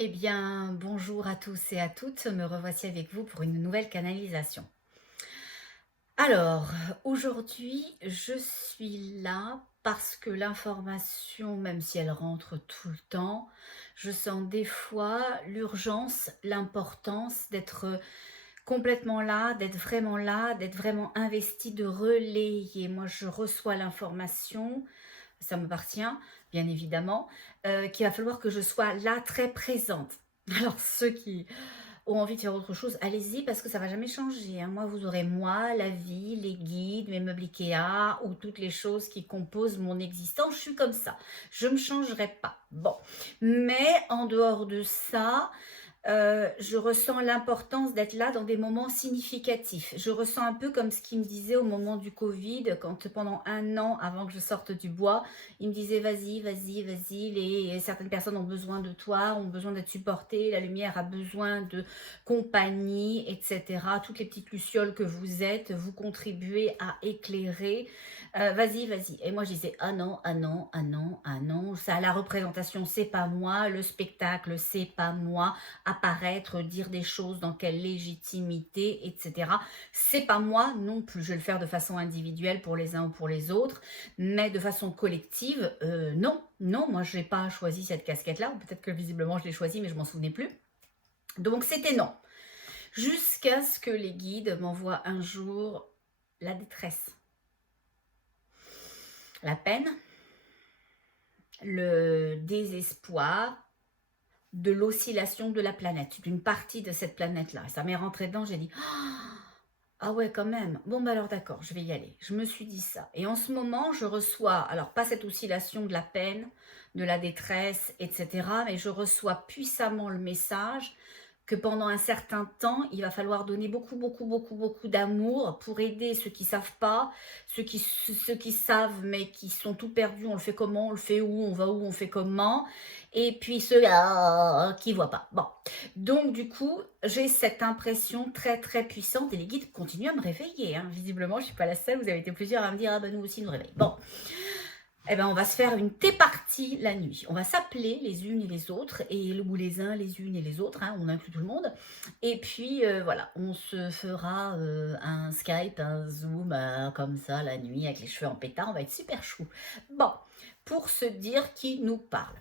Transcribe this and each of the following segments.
Eh bien, bonjour à tous et à toutes, me revoici avec vous pour une nouvelle canalisation. Alors, aujourd'hui, je suis là parce que l'information, même si elle rentre tout le temps, je sens des fois l'urgence, l'importance d'être complètement là, d'être vraiment investi, de relayer. Moi, je reçois l'information, ça m'appartient, bien évidemment, qu'il va falloir que je sois là, très présente. Alors, ceux qui ont envie de faire autre chose, allez-y parce que ça va jamais changer, hein. Moi, vous aurez moi, la vie, les guides, mes meubles Ikea ou toutes les choses qui composent mon existence. Je suis comme ça. Je ne me changerai pas. Bon. Mais en dehors de ça, je ressens l'importance d'être là dans des moments significatifs. Je ressens un peu comme ce qu'il me disait au moment du Covid, quand pendant 1 an, avant que je sorte du bois, il me disait: «Vas-y, vas-y, vas-y, certaines personnes ont besoin de toi, ont besoin d'être supportées, la lumière a besoin de compagnie, et cetera. Toutes les petites lucioles que vous êtes, vous contribuez à éclairer. Vas-y, vas-y.» Et moi, je disais: «Ah non, ah non, ah non, ah non, ça, la représentation, c'est pas moi, le spectacle, c'est pas moi, apparaître, dire des choses, dans quelle légitimité, et cetera. C'est pas moi non plus. Je vais le faire de façon individuelle pour les uns ou pour les autres, mais de façon collective, non, non, moi je n'ai pas choisi cette casquette-là, ou peut-être que visiblement je l'ai choisie, mais je m'en souvenais plus. Donc c'était non. Jusqu'à ce que les guides m'envoient un jour la détresse, la peine, le désespoir de l'oscillation de la planète, d'une partie de cette planète-là. Et ça m'est rentré dedans, j'ai dit: «Ah ouais, quand même. Bon, bah alors d'accord, je vais y aller.» Je me suis dit ça. Et en ce moment, je reçois, alors pas cette oscillation de la peine, de la détresse, etc., mais je reçois puissamment le message que pendant un certain temps, il va falloir donner beaucoup, beaucoup, beaucoup, beaucoup d'amour pour aider ceux qui savent pas, ceux qui savent mais qui sont tout perdus. On le fait comment, on le fait où, on va où, on fait comment, et puis ceux qui voient pas. Bon, donc du coup, j'ai cette impression très, très puissante, et les guides continuent à me réveiller, hein. Visiblement, je suis pas la seule, vous avez été plusieurs à me dire: «Ah ben nous aussi, nous réveille.» Bon, eh ben, on va se faire une thé-party la nuit. On va s'appeler les unes et les autres, ou les uns les unes et les autres, hein, on inclut tout le monde. Et puis voilà, on se fera un Skype, un Zoom, comme ça la nuit, avec les cheveux en pétard, on va être super chou. Bon, pour se dire qui nous parle.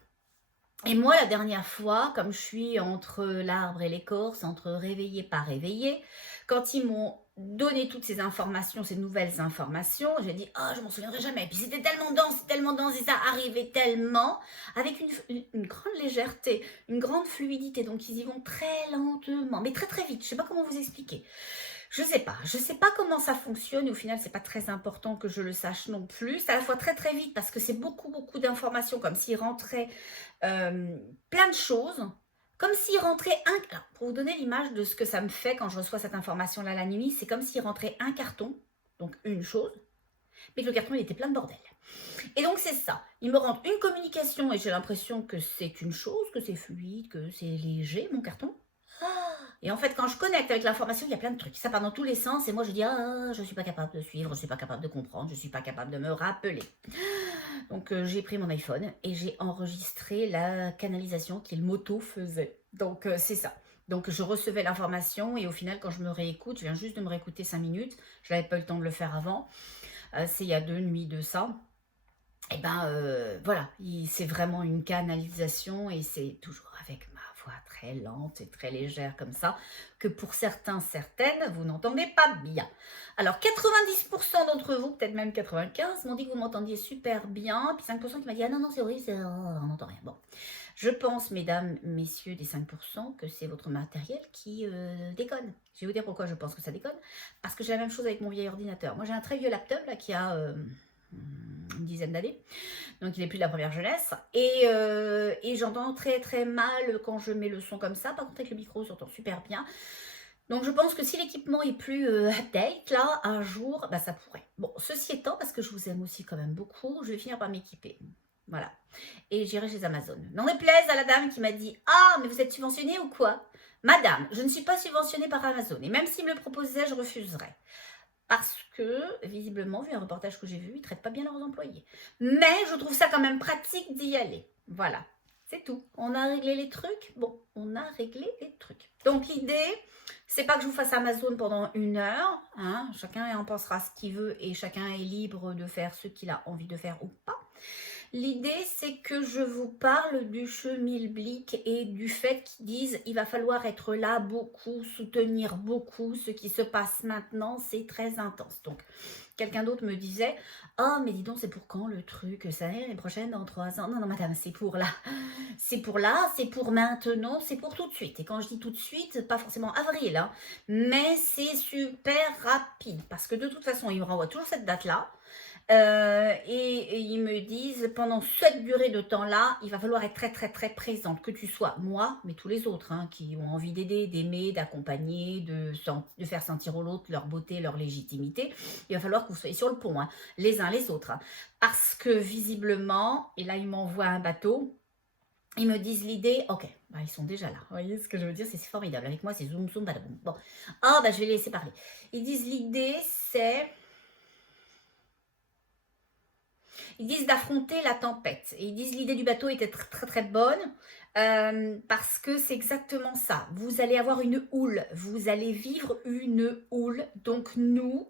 Et moi, la dernière fois, comme je suis entre l'arbre et l'écorce, entre réveillé pas réveillé, quand ils m'ont donné toutes ces informations, ces nouvelles informations, j'ai dit: «Ah, je m'en souviendrai jamais.» Et puis c'était tellement dense, et ça arrivait tellement, avec une grande légèreté, une grande fluidité. Donc ils y vont très lentement, mais très très vite. Je sais pas comment vous expliquer. Je sais pas comment ça fonctionne, et au final, c'est pas très important que je le sache non plus. C'est à la fois très très vite parce que c'est beaucoup beaucoup d'informations, comme s'il rentrait plein de choses, comme s'il rentrait alors, pour vous donner l'image de ce que ça me fait quand je reçois cette information-là la nuit, c'est comme s'il rentrait un carton, donc une chose, mais que le carton il était plein de bordel. Et donc c'est ça, il me rentre une communication et j'ai l'impression que c'est une chose, que c'est fluide, que c'est léger mon carton. Et en fait, quand je connecte avec l'information, il y a plein de trucs. Ça part dans tous les sens. Et moi, je dis: «Ah, je ne suis pas capable de suivre, je ne suis pas capable de comprendre, je ne suis pas capable de me rappeler.» Donc, j'ai pris mon iPhone et j'ai enregistré la canalisation qu'il m'auto-faisait. Donc, c'est ça. Donc, je recevais l'information, et au final, quand je me réécoute, je viens juste de me réécouter 5 minutes. Je n'avais pas eu le temps de le faire avant. C'est il y a 2 nuits de ça. Et ben, voilà, c'est vraiment une canalisation, et c'est toujours avec ma voix très lente et très légère comme ça, que pour certains, certaines, vous n'entendez pas bien. Alors 90% d'entre vous, peut-être même 95, m'ont dit que vous m'entendiez super bien, puis 5% qui m'a dit: «Ah non, non, c'est horrible, on n'entend rien.» Bon, je pense, mesdames, messieurs des 5%, que c'est votre matériel qui déconne. Je vais vous dire pourquoi je pense que ça déconne. Parce que j'ai la même chose avec mon vieil ordinateur. Moi, j'ai un très vieux laptop là qui a une dizaine d'années, donc il est plus de la première jeunesse, et j'entends très très mal quand je mets le son comme ça. Par contre, avec le micro, j'entends super bien. Donc je pense que si l'équipement est plus update, là, un jour, bah, ça pourrait. Bon, ceci étant, parce que je vous aime aussi quand même beaucoup, je vais finir par m'équiper. Voilà. Et j'irai chez Amazon. N'en déplaise à la dame qui m'a dit: «Ah, mais vous êtes subventionnée ou quoi?» Madame, je ne suis pas subventionnée par Amazon, et même s'il me le proposait, je refuserais. Parce que, visiblement, vu un reportage que j'ai vu, ils ne traitent pas bien leurs employés. Mais je trouve ça quand même pratique d'y aller. Voilà. C'est tout. On a réglé les trucs. Bon, on a réglé les trucs. Donc l'idée, c'est pas que je vous fasse Amazon pendant 1 heure. Hein. Chacun en pensera ce qu'il veut et chacun est libre de faire ce qu'il a envie de faire ou pas. L'idée, c'est que je vous parle du schmilblick et du fait qu'ils disent il va falloir être là beaucoup, soutenir beaucoup. Ce qui se passe maintenant, c'est très intense. Donc, quelqu'un d'autre me disait « Oh, mais dis donc, c'est pour quand le truc? Ça l'année prochaine, dans 3 ans ?» Non, non, madame, c'est pour là. C'est pour là, c'est pour maintenant, c'est pour tout de suite. Et quand je dis tout de suite, pas forcément avril, hein, mais c'est super rapide. Parce que de toute façon, ils me renvoient toujours cette date-là. Et ils me disent, pendant cette durée de temps-là, il va falloir être très, très, très présente, que tu sois moi, mais tous les autres, hein, qui ont envie d'aider, d'aimer, d'accompagner, de faire sentir aux autres leur beauté, leur légitimité. Il va falloir que vous soyez sur le pont, hein, les uns les autres. Hein, parce que visiblement, et là, ils m'envoient un bateau, ils me disent l'idée, ok, bah, ils sont déjà là. Vous voyez ce que je veux dire, c'est formidable. Avec moi, c'est zoom, zoom, badaboum. Bon, ah, bah, je vais les laisser parler. Ils disent l'idée, c'est... Ils disent d'affronter la tempête. Et ils disent l'idée du bateau était très très très bonne parce que c'est exactement ça. Vous allez avoir une houle, vous allez vivre une houle. Donc nous,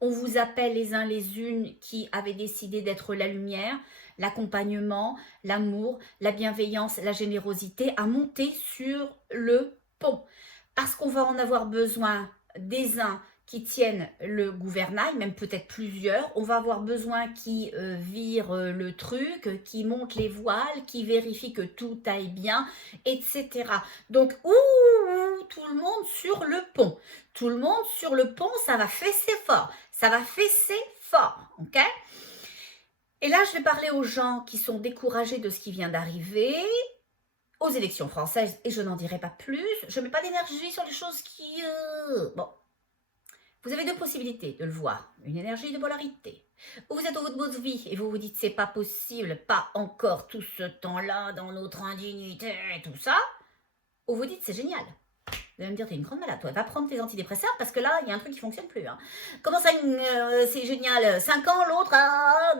on vous appelle les uns les unes qui avaient décidé d'être la lumière, l'accompagnement, l'amour, la bienveillance, la générosité à monter sur le pont. Parce qu'on va en avoir besoin des uns qui tiennent le gouvernail, même peut-être plusieurs. On va avoir besoin qui virent le truc, qui montent les voiles, qui vérifient que tout aille bien, etc. Donc, tout le monde sur le pont. Tout le monde sur le pont, ça va fesser fort. Ça va fesser fort, ok? Et là, je vais parler aux gens qui sont découragés de ce qui vient d'arriver, aux élections françaises, et je n'en dirai pas plus. Je ne mets pas d'énergie sur les choses qui... Bon. Vous avez deux possibilités de le voir, une énergie de polarité. Ou vous êtes au bout de votre vie et vous vous dites c'est pas possible, pas encore tout ce temps-là dans notre indignité et tout ça. Ou vous dites c'est génial. Vous allez me dire t'es une grande malade, toi, va prendre tes antidépresseurs parce que là il y a un truc qui fonctionne plus. Hein. Comment ça c'est génial? 5 ans l'autre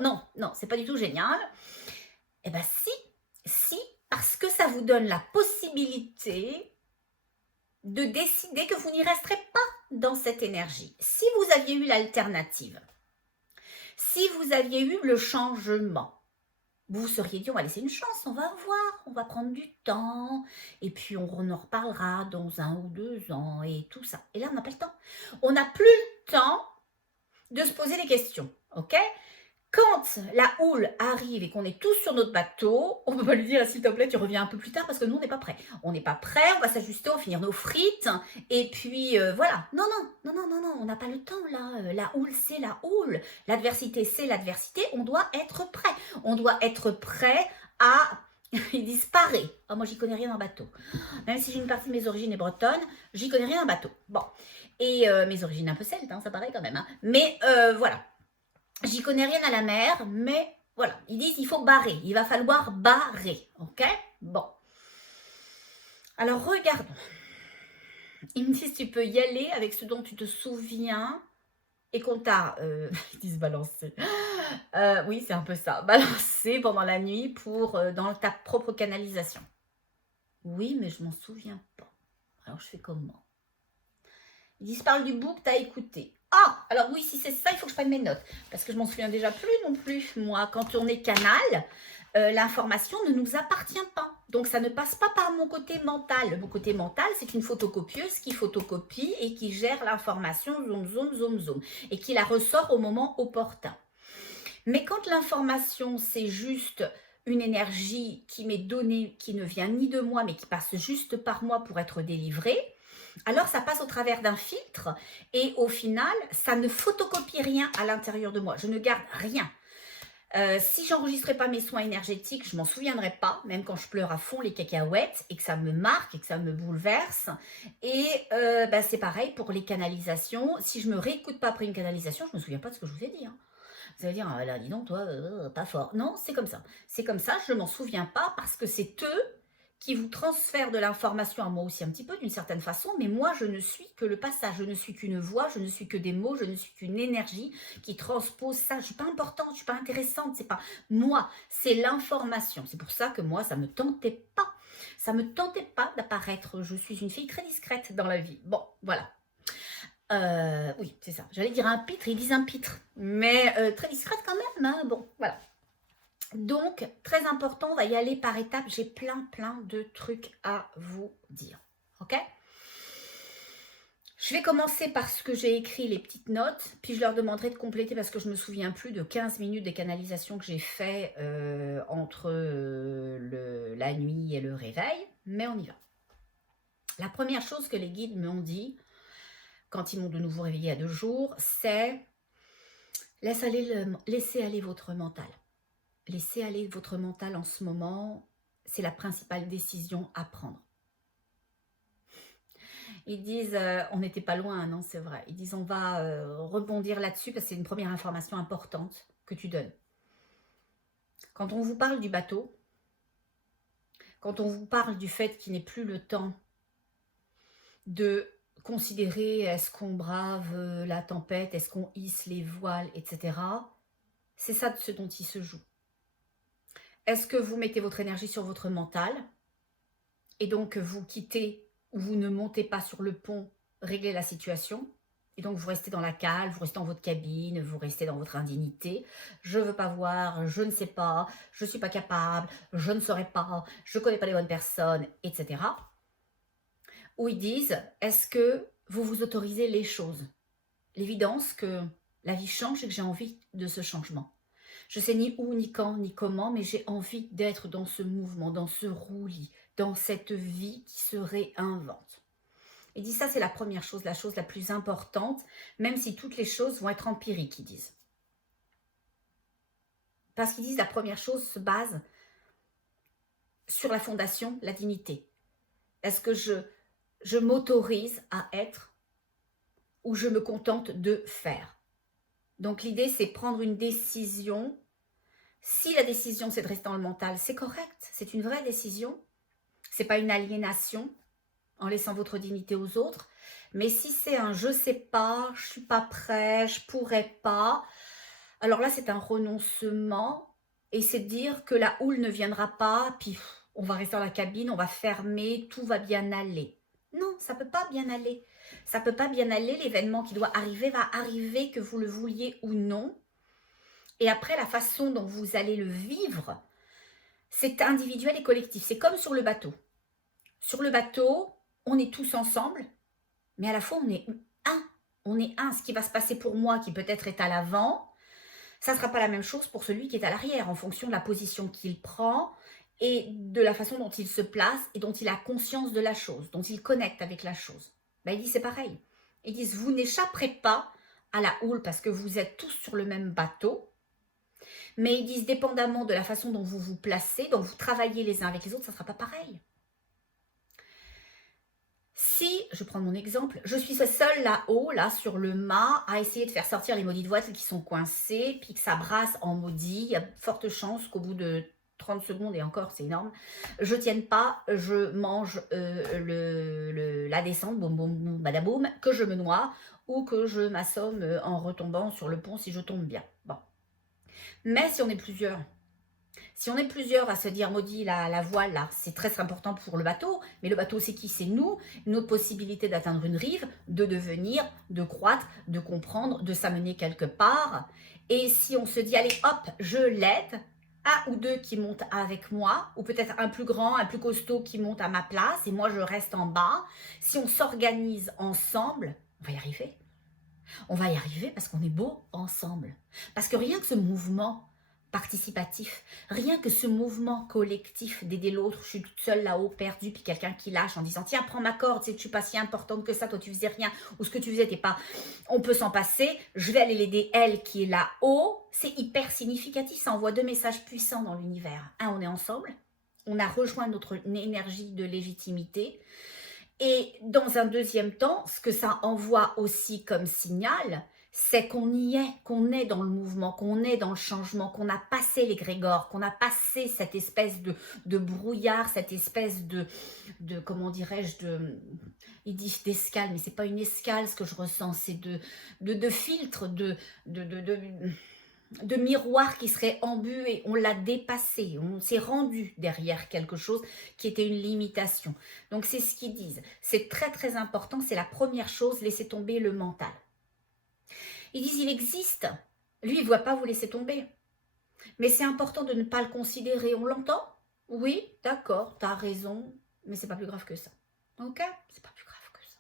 non, non, c'est pas du tout génial. Eh bien si, parce que ça vous donne la possibilité de décider que vous n'y resterez pas dans cette énergie. Si vous aviez eu l'alternative, si vous aviez eu le changement, vous vous seriez dit on va laisser une chance, on va voir, on va prendre du temps et puis on en reparlera dans 1 ou 2 ans et tout ça. Et là on n'a pas le temps. On n'a plus le temps de se poser les questions, ok? Quand la houle arrive et qu'on est tous sur notre bateau, on ne peut pas lui dire s'il te plaît tu reviens un peu plus tard parce que nous on n'est pas prêts. On n'est pas prêts, on va s'ajuster, on va finir nos frites et puis voilà. Non, on n'a pas le temps là. La houle c'est la houle. L'adversité c'est l'adversité. On doit être prêt. On doit être prêt à... Ils disent parer. Oh, moi j'y connais rien en bateau. Même si j'ai une partie de mes origines est bretonne, j'y connais rien en bateau. Bon. Et mes origines un peu celtes, hein, ça paraît quand même. Hein. Mais voilà. J'y connais rien à la mer, mais voilà, ils disent il faut barrer, il va falloir barrer, ok? Bon. Alors regardons. Ils me disent tu peux y aller avec ce dont tu te souviens et qu'on t'a, ils disent balancer. Oui, c'est un peu ça, balancer pendant la nuit pour dans ta propre canalisation. Oui, mais je m'en souviens pas. Alors je fais comment? Ils disent parle du bout que t'as écouté. Ah, alors oui, si c'est ça, il faut que je prenne mes notes. Parce que je m'en souviens déjà plus non plus. Moi, quand on est canal, l'information ne nous appartient pas. Donc, ça ne passe pas par mon côté mental. Mon côté mental, c'est une photocopieuse qui photocopie et qui gère l'information, zoom, zoom, zoom, zoom. Et qui la ressort au moment opportun. Mais quand l'information, c'est juste une énergie qui m'est donnée, qui ne vient ni de moi, mais qui passe juste par moi pour être délivrée, alors ça passe au travers d'un filtre et au final, ça ne photocopie rien à l'intérieur de moi. Je ne garde rien. Si j'enregistrais pas mes soins énergétiques, je m'en souviendrais pas, même quand je pleure à fond les cacahuètes et que ça me marque et que ça me bouleverse. Et c'est pareil pour les canalisations. Si je me réécoute pas après une canalisation, je me souviens pas de ce que je vous ai dit. Hein. Vous allez dire, ah, là, dis donc, toi, pas fort. Non, c'est comme ça. C'est comme ça, je m'en souviens pas parce que c'est eux qui vous transfère de l'information à moi aussi un petit peu d'une certaine façon, mais moi je ne suis que le passage, je ne suis qu'une voix, je ne suis que des mots, je ne suis qu'une énergie qui transpose ça. Je ne suis pas importante, je ne suis pas intéressante, c'est pas moi, c'est l'information. C'est pour ça que moi ça ne me tentait pas. Ça ne me tentait pas d'apparaître. Je suis une fille très discrète dans la vie. Bon, voilà. Oui, c'est ça. J'allais dire un pitre, ils disent un pitre. Mais très discrète quand même. Hein. Bon, voilà. Donc, très important, on va y aller par étapes. J'ai plein de trucs à vous dire. Ok? Je vais commencer par ce que j'ai écrit, les petites notes, puis je leur demanderai de compléter parce que je ne me souviens plus de 15 minutes des canalisations que j'ai fait entre la nuit et le réveil, mais on y va. La première chose que les guides m'ont dit, quand ils m'ont de nouveau réveillé à 2 jours, c'est laissez aller votre mental. Laissez aller votre mental en ce moment, c'est la principale décision à prendre. Ils disent, on n'était pas loin, non, c'est vrai. Ils disent, on va rebondir là-dessus parce que c'est une première information importante que tu donnes. Quand on vous parle du bateau, quand on vous parle du fait qu'il n'est plus le temps de considérer est-ce qu'on brave la tempête, est-ce qu'on hisse les voiles, etc. C'est ça de ce dont il se joue. Est-ce que vous mettez votre énergie sur votre mental et donc vous quittez ou vous ne montez pas sur le pont, régler la situation et donc vous restez dans la cale, vous restez dans votre cabine, vous restez dans votre indignité. Je ne veux pas voir, je ne sais pas, je ne suis pas capable, je ne saurais pas, je ne connais pas les bonnes personnes, etc. Où ils disent, est-ce que vous vous autorisez les choses? L'évidence que la vie change et que j'ai envie de ce changement. Je sais ni où, ni quand, ni comment, mais j'ai envie d'être dans ce mouvement, dans ce roulis, dans cette vie qui se réinvente. Ils disent ça, c'est la première chose, la chose la plus importante, même si toutes les choses vont être empiriques, ils disent. Parce qu'ils disent la première chose se base sur la fondation, la dignité. Est-ce que je m'autorise à être ou je me contente de faire? Donc l'idée, c'est prendre une décision. Si la décision, c'est de rester dans le mental, c'est correct, c'est une vraie décision. Ce n'est pas une aliénation en laissant votre dignité aux autres. Mais si c'est un je sais pas, je suis pas prêt, je pourrais pas, alors là, c'est un renoncement et c'est de dire que la houle ne viendra pas, puis on va rester dans la cabine, on va fermer, tout va bien aller. Non, ça peut pas bien aller. Ça peut pas bien aller, l'événement qui doit arriver va arriver, que vous le vouliez ou non. Et après, la façon dont vous allez le vivre, c'est individuel et collectif. C'est comme sur le bateau. Sur le bateau, on est tous ensemble, mais à la fois, on est un. On est un. Ce qui va se passer pour moi, qui peut-être est à l'avant, ça ne sera pas la même chose pour celui qui est à l'arrière, en fonction de la position qu'il prend et de la façon dont il se place et dont il a conscience de la chose, dont il connecte avec la chose. Ben, il dit c'est pareil. Ils disent, vous n'échapperez pas à la houle parce que vous êtes tous sur le même bateau, mais ils disent, dépendamment de la façon dont vous vous placez, dont vous travaillez les uns avec les autres, ça ne sera pas pareil. Si, je prends mon exemple, je suis seule là-haut, là, sur le mât, à essayer de faire sortir les maudites voiles qui sont coincées, puis que ça brasse en maudit, il y a forte chance qu'au bout de 30 secondes, et encore, c'est énorme, je tienne pas, je mange la descente, boum, boum, boum, badaboum, que je me noie, ou que je m'assomme en retombant sur le pont si je tombe bien. Bon. Mais si on est plusieurs, à se dire, maudit, la voile, là, c'est très important pour le bateau, mais le bateau, c'est qui? C'est nous, notre possibilité d'atteindre une rive, de devenir, de croître, de comprendre, de s'amener quelque part. Et si on se dit, allez, hop, je l'aide, un ou deux qui montent avec moi, ou peut-être un plus grand, un plus costaud qui monte à ma place, et moi, je reste en bas. Si on s'organise ensemble, on va y arriver. On va y arriver parce qu'on est beau ensemble. Parce que rien que ce mouvement participatif, rien que ce mouvement collectif d'aider l'autre, je suis toute seule là-haut, perdue, puis quelqu'un qui lâche en disant, tiens, prends ma corde, je ne suis pas si importante que ça, toi tu faisais rien, ou ce que tu faisais t'es pas, on peut s'en passer, je vais aller l'aider, elle qui est là-haut, c'est hyper significatif, ça envoie 2 messages puissants dans l'univers. Un, on est ensemble, on a rejoint notre énergie de légitimité, et dans un deuxième temps, ce que ça envoie aussi comme signal, c'est qu'on y est, qu'on est dans le mouvement, qu'on est dans le changement, qu'on a passé l'égrégore, qu'on a passé cette espèce de brouillard, cette espèce de comment dirais-je, ils disent d'escale, mais c'est pas une escale ce que je ressens, c'est de filtre, de, de, de, de miroir qui serait embué, on l'a dépassé, on s'est rendu derrière quelque chose qui était une limitation. Donc c'est ce qu'ils disent, c'est très très important, c'est la première chose, laisser tomber le mental. Ils disent il existe, lui il ne doit pas vous laisser tomber, mais c'est important de ne pas le considérer, on l'entend? Oui, d'accord, tu as raison, mais c'est pas plus grave que ça. Ok? C'est pas plus grave que ça.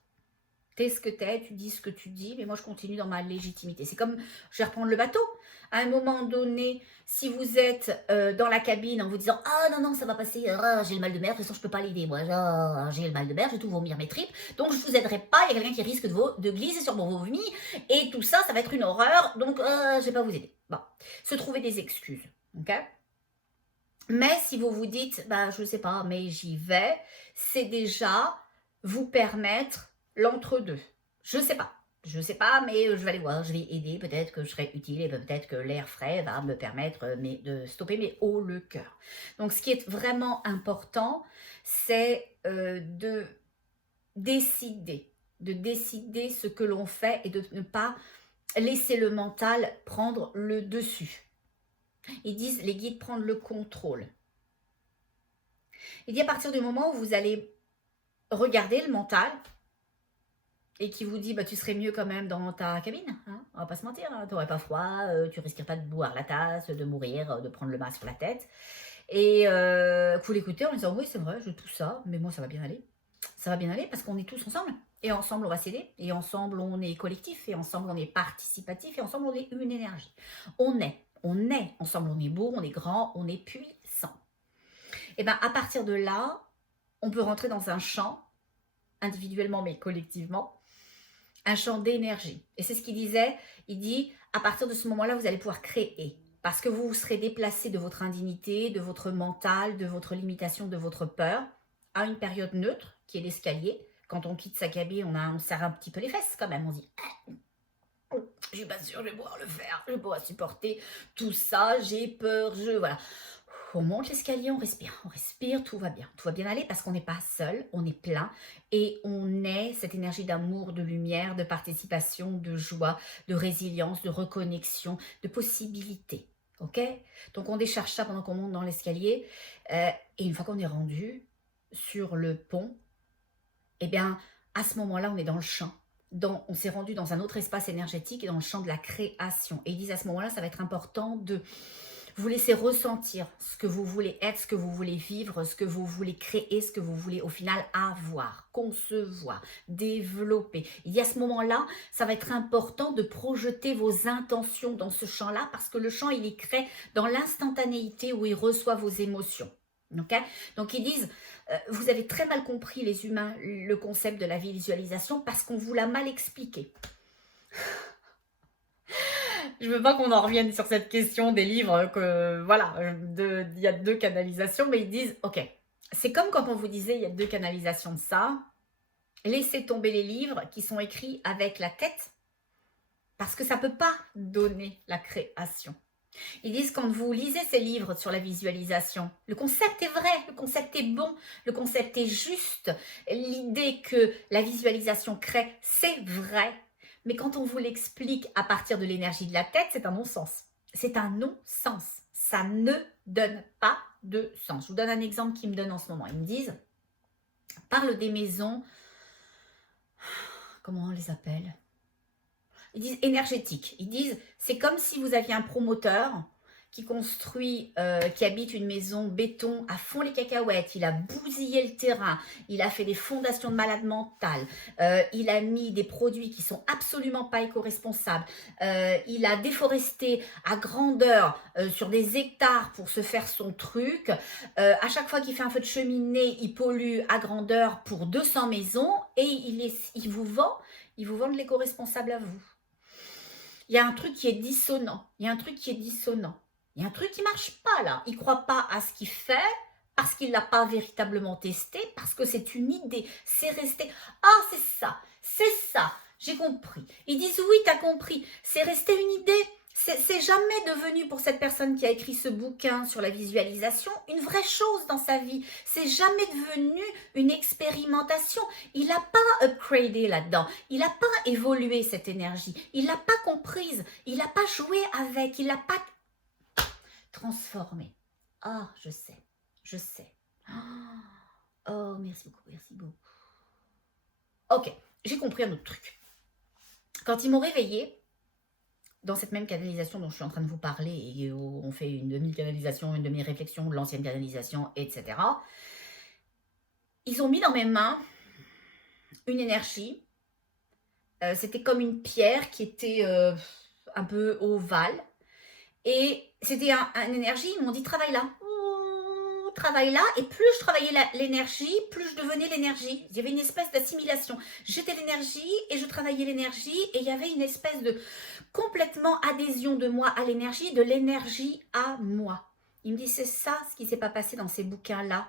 T'es ce que t'es, tu dis ce que tu dis, mais moi je continue dans ma légitimité. C'est comme, je vais reprendre le bateau. À un moment donné, si vous êtes dans la cabine en vous disant « Ah non, non, ça va passer, j'ai le mal de mer, de toute façon je peux pas l'aider, moi j'ai le mal de mer, je vais tout vomir mes tripes, donc je vous aiderai pas, il y a quelqu'un qui risque de glisser sur mon vomi, et tout ça, ça va être une horreur, donc je vais pas vous aider. » Bon, se trouver des excuses, ok? Mais si vous vous dites, bah, je ne sais pas, mais j'y vais, c'est déjà vous permettre l'entre-deux. Je ne sais pas. Je ne sais pas, mais je vais aller voir, je vais aider, peut-être que je serai utile et peut-être que l'air frais va me permettre de stopper mes hauts le cœur. Donc, ce qui est vraiment important, c'est de décider ce que l'on fait et de ne pas laisser le mental prendre le dessus. Ils disent, les guides, prendre le contrôle. Il dit à partir du moment où vous allez regarder le mental et qui vous dit bah, tu serais mieux quand même dans ta cabine, hein, on va pas se mentir, hein, tu n'aurais pas froid, tu risquerais pas de boire la tasse, de mourir, de prendre le masque sur la tête. Et que vous l'écoutez en disant oui c'est vrai, je tout ça, mais moi ça va bien aller. Ça va bien aller parce qu'on est tous ensemble. Et ensemble on va s'aider, et ensemble on est collectif, et ensemble on est participatif, et ensemble on est une énergie. On est, ensemble on est beau, on est grand, on est puissant. Et bien à partir de là, on peut rentrer dans un champ, individuellement mais collectivement, un champ d'énergie. Et c'est ce qu'il disait, il dit, à partir de ce moment-là, vous allez pouvoir créer. Parce que vous serez déplacé de votre indignité, de votre mental, de votre limitation, de votre peur, à une période neutre, qui est l'escalier. Quand on quitte sa cabine, on serre un petit peu les fesses quand même. On dit, je suis pas sûre, je vais pouvoir le faire, je vais pouvoir supporter tout ça, j'ai peur, voilà. On monte l'escalier, on respire, tout va bien aller parce qu'on n'est pas seul, on est plein et on est cette énergie d'amour, de lumière, de participation, de joie, de résilience, de reconnexion, de possibilité. Ok? Donc on décharge ça pendant qu'on monte dans l'escalier et une fois qu'on est rendu sur le pont, eh bien à ce moment-là on est dans le champ. On s'est rendu dans un autre espace énergétique et dans le champ de la création. Et ils disent à ce moment-là, ça va être important de vous laisser ressentir ce que vous voulez être, ce que vous voulez vivre, ce que vous voulez créer, ce que vous voulez au final avoir, concevoir, développer. Et à ce moment-là, ça va être important de projeter vos intentions dans ce champ-là parce que le champ, il est créé dans l'instantanéité où il reçoit vos émotions. Okay? Donc ils disent, vous avez très mal compris les humains le concept de la visualisation parce qu'on vous l'a mal expliqué. Je veux pas qu'on en revienne sur cette question des livres, que voilà, il y a 2 canalisations, mais ils disent, ok, c'est comme quand on vous disait, il y a 2 canalisations de ça, laissez tomber les livres qui sont écrits avec la tête, parce que ça peut pas donner la création. Ils disent, quand vous lisez ces livres sur la visualisation, le concept est vrai, le concept est bon, le concept est juste, l'idée que la visualisation crée, c'est vrai. Mais quand on vous l'explique à partir de l'énergie de la tête, c'est un non-sens. C'est un non-sens. Ça ne donne pas de sens. Je vous donne un exemple qui me donne en ce moment. Ils me disent, parle des maisons, comment on les appelle? Ils disent énergétiques. Ils disent, c'est comme si vous aviez un promoteur qui construit, qui habite une maison béton à fond les cacahuètes, il a bousillé le terrain, il a fait des fondations de malade mental, il a mis des produits qui sont absolument pas éco-responsables, il a déforesté à grandeur sur des hectares pour se faire son truc, à chaque fois qu'il fait un feu de cheminée, il pollue à grandeur pour 200 maisons et il vous vend de l'éco-responsable à vous. Il y a un truc qui est dissonant, il y a un truc qui ne marche pas là. Il ne croit pas à ce qu'il fait parce qu'il ne l'a pas véritablement testé, parce que c'est une idée, c'est resté. Ah, c'est ça, j'ai compris. Ils disent oui, t'as compris. C'est resté une idée. C'est jamais devenu pour cette personne qui a écrit ce bouquin sur la visualisation une vraie chose dans sa vie. C'est jamais devenu une expérimentation. Il n'a pas upgradé là-dedans. Il n'a pas évolué cette énergie. Il l'a pas comprise. Il n'a pas joué avec. Il l'a pas transformé. Ah, je sais. Je sais. Oh, merci beaucoup, merci beaucoup. Ok, j'ai compris un autre truc. Quand ils m'ont réveillée, dans cette même canalisation dont je suis en train de vous parler, et où on fait une demi-canalisation, une demi-réflexion de l'ancienne canalisation, etc., ils ont mis dans mes mains une énergie. C'était comme une pierre qui était un peu ovale. Et c'était une énergie, ils m'ont dit travaille là. Travaille là, et plus je travaillais l'énergie, plus je devenais l'énergie. Il y avait une espèce d'assimilation. J'étais l'énergie et je travaillais l'énergie, et il y avait une espèce de complètement adhésion de moi à l'énergie, de l'énergie à moi. Il me dit c'est ça ce qui ne s'est pas passé dans ces bouquins-là.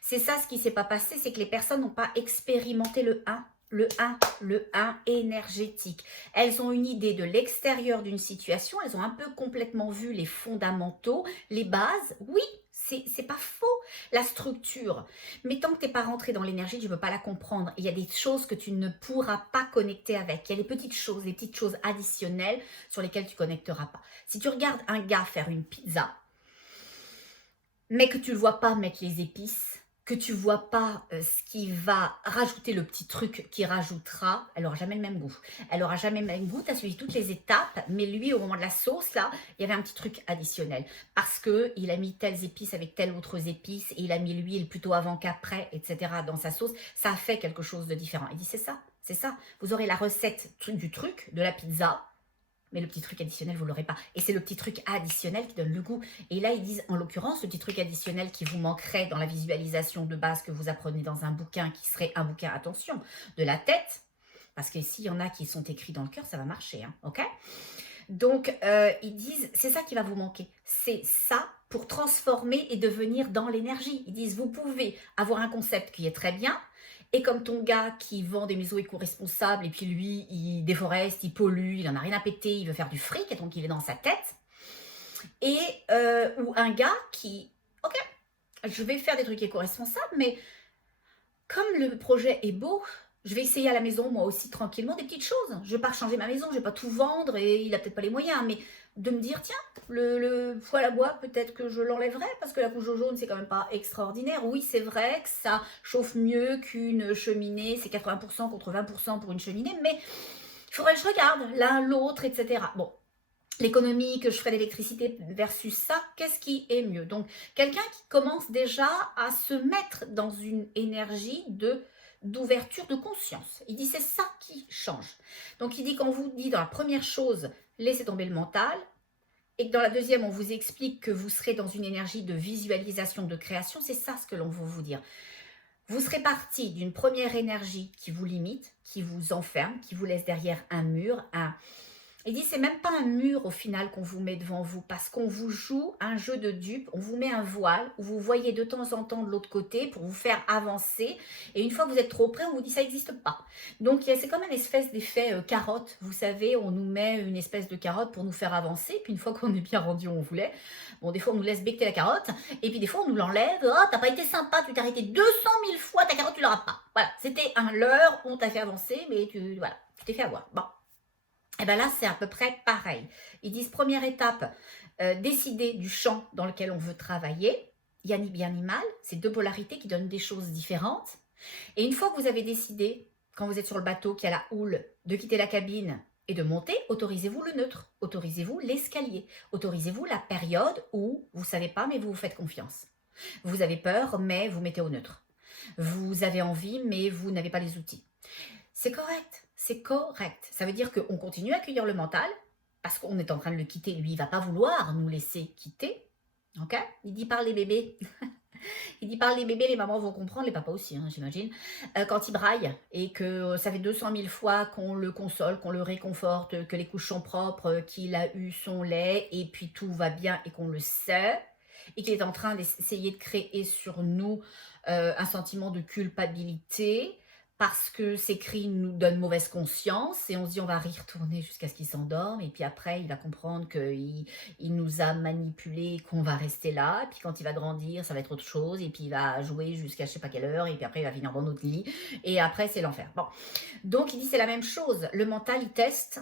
C'est ça ce qui ne s'est pas passé, c'est que les personnes n'ont pas expérimenté le 1. Le 1 énergétique. Elles ont une idée de l'extérieur d'une situation, elles ont un peu complètement vu les fondamentaux, les bases. Oui, c'est pas faux, la structure. Mais tant que tu n'es pas rentré dans l'énergie, tu ne peux pas la comprendre. Il y a des choses que tu ne pourras pas connecter avec. Il y a des petites choses additionnelles sur lesquelles tu ne connecteras pas. Si tu regardes un gars faire une pizza, mais que tu ne le vois pas mettre les épices, que tu ne vois pas ce qui va rajouter le petit truc qui rajoutera, elle n'aura jamais le même goût. Elle n'aura jamais le même goût, tu as suivi toutes les étapes, mais lui, au moment de la sauce, là, il y avait un petit truc additionnel. Parce qu'il a mis telles épices avec telles autres épices, et il a mis l'huile plutôt avant qu'après, etc. dans sa sauce. Ça a fait quelque chose de différent. Il dit, c'est ça, c'est ça. Vous aurez la recette du truc, de la pizza, mais le petit truc additionnel, vous ne l'aurez pas. Et c'est le petit truc additionnel qui donne le goût. Et là, ils disent, en l'occurrence, le petit truc additionnel qui vous manquerait dans la visualisation de base que vous apprenez dans un bouquin, qui serait un bouquin, attention, de la tête, parce que s'il y en a qui sont écrits dans le cœur, ça va marcher, hein, ok? Donc, ils disent, c'est ça qui va vous manquer. C'est ça pour transformer et devenir dans l'énergie. Ils disent, vous pouvez avoir un concept qui est très bien, et comme ton gars qui vend des maisons éco-responsables, et puis lui, il déforeste, il pollue, il en a rien à péter, il veut faire du fric, et donc il est dans sa tête. Et, ou un gars qui, ok, je vais faire des trucs éco-responsables, mais comme le projet est beau, je vais essayer à la maison, moi aussi, tranquillement, des petites choses. Je ne vais pas changer ma maison, je ne vais pas tout vendre, et il n'a peut-être pas les moyens, mais de me dire, tiens, le poêle à bois, peut-être que je l'enlèverai, parce que la couche d'eau jaune, c'est quand même pas extraordinaire. Oui, c'est vrai que ça chauffe mieux qu'une cheminée, c'est 80% contre 20% pour une cheminée, mais il faudrait que je regarde l'un, l'autre, etc. Bon, l'économie que je ferai d'électricité versus ça, qu'est-ce qui est mieux? Donc, quelqu'un qui commence déjà à se mettre dans une énergie d'ouverture de conscience. Il dit c'est ça qui change. Donc, il dit qu'on vous dit dans la première chose, laissez tomber le mental, et que dans la deuxième, on vous explique que vous serez dans une énergie de visualisation, de création. C'est ça ce que l'on veut vous dire. Vous serez parti d'une première énergie qui vous limite, qui vous enferme, qui vous laisse derrière un mur, Il dit, c'est même pas un mur au final qu'on vous met devant vous, parce qu'on vous joue un jeu de dupe, on vous met un voile, où vous voyez de temps en temps de l'autre côté pour vous faire avancer, et une fois que vous êtes trop près, on vous dit, ça n'existe pas. Donc, c'est comme une espèce d'effet carotte, vous savez, on nous met une espèce de carotte pour nous faire avancer, puis une fois qu'on est bien rendu où on voulait, bon, des fois, on nous laisse becquer la carotte, et puis des fois, on nous l'enlève, oh, t'as pas été sympa, tu t'es arrêté 200 000 fois, ta carotte, tu l'auras pas. Voilà, c'était un leurre, on t'a fait avancer, mais tu t'es fait avoir. Bon. Et bien là, c'est à peu près pareil. Ils disent, première étape, décider du champ dans lequel on veut travailler. Il n'y a ni bien ni mal, c'est deux polarités qui donnent des choses différentes. Et une fois que vous avez décidé, quand vous êtes sur le bateau, qu'il y a la houle, de quitter la cabine et de monter, autorisez-vous le neutre, autorisez-vous l'escalier, autorisez-vous la période où vous ne savez pas, mais vous vous faites confiance. Vous avez peur, mais vous mettez au neutre. Vous avez envie, mais vous n'avez pas les outils. C'est correct. C'est correct. Ça veut dire qu'on continue à accueillir le mental parce qu'on est en train de le quitter. Lui, il ne va pas vouloir nous laisser quitter. Ok? Il dit par les bébés. Il dit par les bébés, les mamans vont comprendre, les papas aussi, hein, j'imagine. Quand il braille et que ça fait 200 000 fois qu'on le console, qu'on le réconforte, que les couches sont propres, qu'il a eu son lait et puis tout va bien et qu'on le sait et qu'il est en train d'essayer de créer sur nous un sentiment de culpabilité parce que ces cris nous donnent mauvaise conscience et on se dit on va y retourner jusqu'à ce qu'il s'endorme et puis après il va comprendre qu'il nous a manipulés, qu'on va rester là, et puis quand il va grandir ça va être autre chose et puis il va jouer jusqu'à je sais pas quelle heure et puis après il va finir dans notre lit et après c'est l'enfer. Bon, donc il dit c'est la même chose, le mental il teste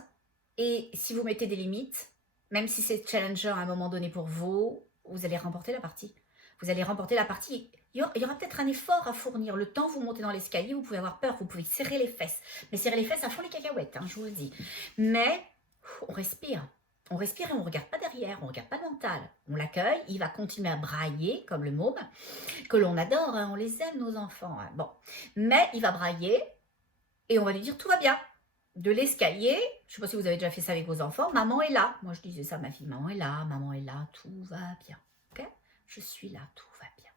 et si vous mettez des limites, même si c'est challenger à un moment donné pour vous, vous allez remporter la partie. Vous allez remporter la partie. Il y aura peut-être un effort à fournir. Le temps, vous montez dans l'escalier, vous pouvez avoir peur, vous pouvez serrer les fesses. Mais serrer les fesses, ça fond les cacahuètes, hein, je vous le dis. Mais on respire. On respire et on ne regarde pas derrière, on ne regarde pas le mental. On l'accueille, il va continuer à brailler, comme le môme, que l'on adore, hein, on les aime, nos enfants. Hein. Bon. Mais il va brailler et on va lui dire tout va bien. De l'escalier, je ne sais pas si vous avez déjà fait ça avec vos enfants, maman est là. Moi, je disais ça à ma fille, maman est là, tout va bien. Okay, je suis là, tout va bien.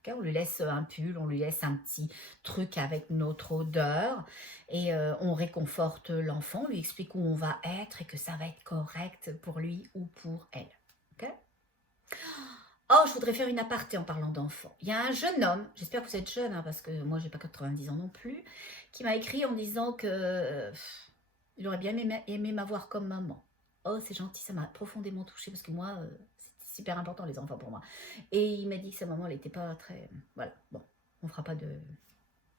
Okay, on lui laisse un pull, on lui laisse un petit truc avec notre odeur et on réconforte l'enfant, on lui explique où on va être et que ça va être correct pour lui ou pour elle. Okay, oh, je voudrais faire une aparté en parlant d'enfants. Il y a un jeune homme, j'espère que vous êtes jeune, hein, parce que moi, j'ai pas 90 ans non plus, qui m'a écrit en disant que il aurait bien aimé m'avoir comme maman. Oh, c'est gentil, ça m'a profondément touchée, parce que moi, c'était super important, les enfants, pour moi. Et il m'a dit que sa maman, elle n'était pas très... Voilà, bon, on fera pas de...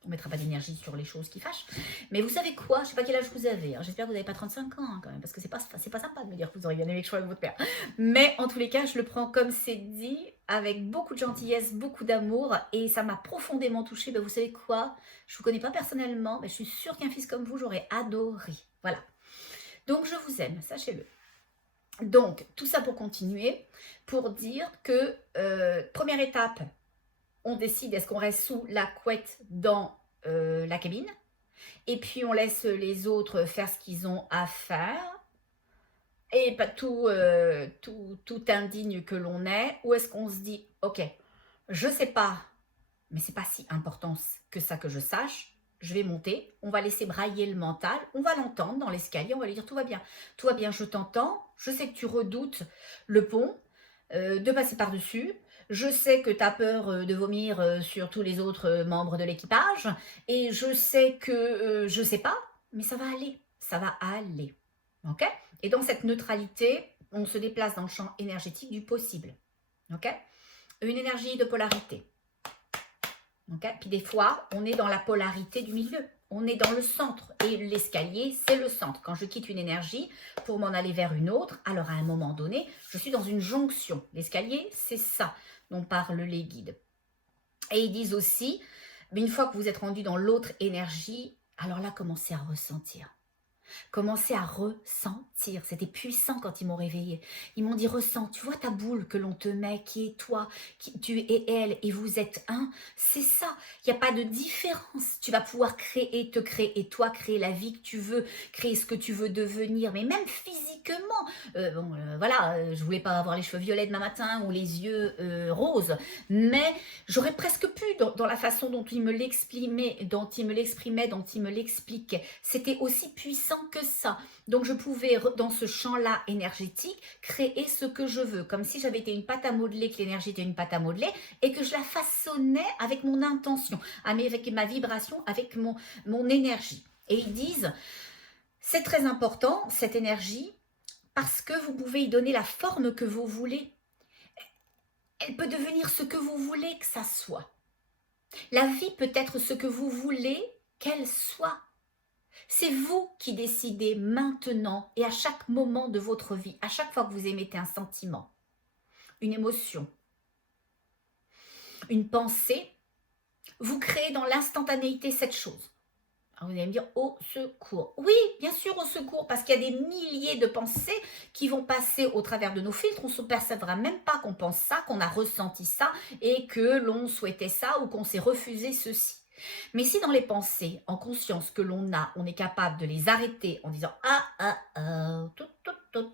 On ne mettra pas d'énergie sur les choses qui fâchent. Mais vous savez quoi? Je ne sais pas quel âge vous avez. Hein. J'espère que vous n'avez pas 35 ans hein, quand même. Parce que c'est pas sympa de me dire que vous auriez bien aimé que je sois avec votre père. Mais en tous les cas, je le prends comme c'est dit, avec beaucoup de gentillesse, beaucoup d'amour. Et ça m'a profondément touchée. Ben, vous savez quoi? Je ne vous connais pas personnellement. Mais je suis sûre qu'un fils comme vous, j'aurais adoré. Voilà. Donc je vous aime, sachez-le. Donc, tout ça pour continuer. Pour dire que, première étape, on décide est-ce qu'on reste sous la couette dans la cabine et puis on laisse les autres faire ce qu'ils ont à faire et pas tout indigne que l'on est, ou est-ce qu'on se dit ok, je sais pas mais c'est pas si important que ça que je sache, je vais monter, on va laisser brailler le mental, on va l'entendre dans l'escalier, on va lui dire tout va bien, je t'entends, je sais que tu redoutes le pont, de passer par-dessus, je sais que tu as peur de vomir sur tous les autres membres de l'équipage, et je sais que je sais pas, mais ça va aller, ok? Et dans cette neutralité, on se déplace dans le champ énergétique du possible, ok? Une énergie de polarité. Okay. Puis des fois, on est dans la polarité du milieu. On est dans le centre. Et l'escalier, c'est le centre. Quand je quitte une énergie pour m'en aller vers une autre, alors à un moment donné, je suis dans une jonction. L'escalier, c'est ça dont parlent les guides. Et ils disent aussi, une fois que vous êtes rendu dans l'autre énergie, alors là, commencez à ressentir. Commencez à ressentir. C'était puissant quand ils m'ont réveillée. Ils m'ont dit, ressens, tu vois ta boule que l'on te met, qui est toi, tu es elle, et vous êtes un. C'est ça. Il n'y a pas de différence. Tu vas pouvoir te créer, et toi, créer la vie que tu veux, créer ce que tu veux devenir, mais même physiquement. Voilà, je voulais pas avoir les cheveux violets demain matin ou les yeux roses, mais j'aurais presque pu, dans la façon dont il me l'exprimait, dont il me l'expliquait. C'était aussi puissant que ça. Donc je pouvais, dans ce champ-là énergétique, créer ce que je veux, comme si j'avais été une pâte à modeler, que l'énergie était une pâte à modeler, et que je la façonnais avec mon intention, avec ma vibration, avec mon énergie. Et ils disent, c'est très important, cette énergie, parce que vous pouvez y donner la forme que vous voulez. Elle peut devenir ce que vous voulez que ça soit. La vie peut être ce que vous voulez qu'elle soit. C'est vous qui décidez maintenant et à chaque moment de votre vie, à chaque fois que vous émettez un sentiment, une émotion, une pensée, vous créez dans l'instantanéité cette chose. Alors vous allez me dire, au secours. Oui, bien sûr, au secours, parce qu'il y a des milliers de pensées qui vont passer au travers de nos filtres. On ne se percevra même pas qu'on pense ça, qu'on a ressenti ça et que l'on souhaitait ça ou qu'on s'est refusé ceci. Mais si dans les pensées, en conscience que l'on a, on est capable de les arrêter en disant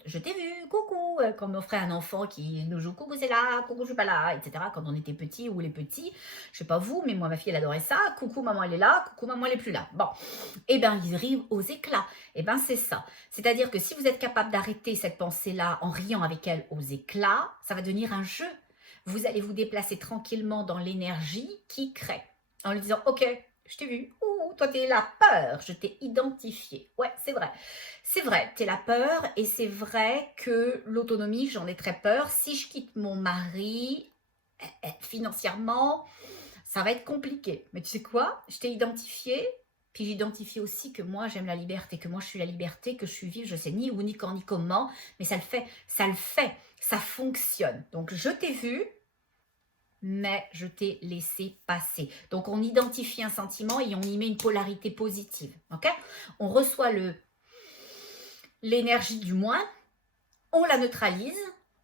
je t'ai vu, coucou, comme on ferait un enfant qui nous joue coucou c'est là, coucou je suis pas là, etc. Quand on était petit ou les petits, je sais pas vous, mais moi ma fille elle adorait ça, coucou maman elle est là, coucou maman elle est plus là. Bon, et bien ils rient aux éclats, et bien c'est ça. C'est-à-dire que si vous êtes capable d'arrêter cette pensée-là en riant avec elle aux éclats, ça va devenir un jeu. Vous allez vous déplacer tranquillement dans l'énergie qui crée. En lui disant, ok, je t'ai vu, Toi, tu es la peur. Je t'ai identifié. Ouais, c'est vrai. C'est vrai, tu es la peur et c'est vrai que l'autonomie, j'en ai très peur. Si je quitte mon mari, financièrement, ça va être compliqué. Mais tu sais quoi? Je t'ai identifié. Puis j'identifie aussi que moi, j'aime la liberté, que moi, je suis la liberté, que je suis vive, je sais ni où, ni quand, ni comment, mais ça le fait, ça fonctionne. Donc, je t'ai vu, mais je t'ai laissé passer. Donc, on identifie un sentiment et on y met une polarité positive, ok? On reçoit l'énergie du moins, on la neutralise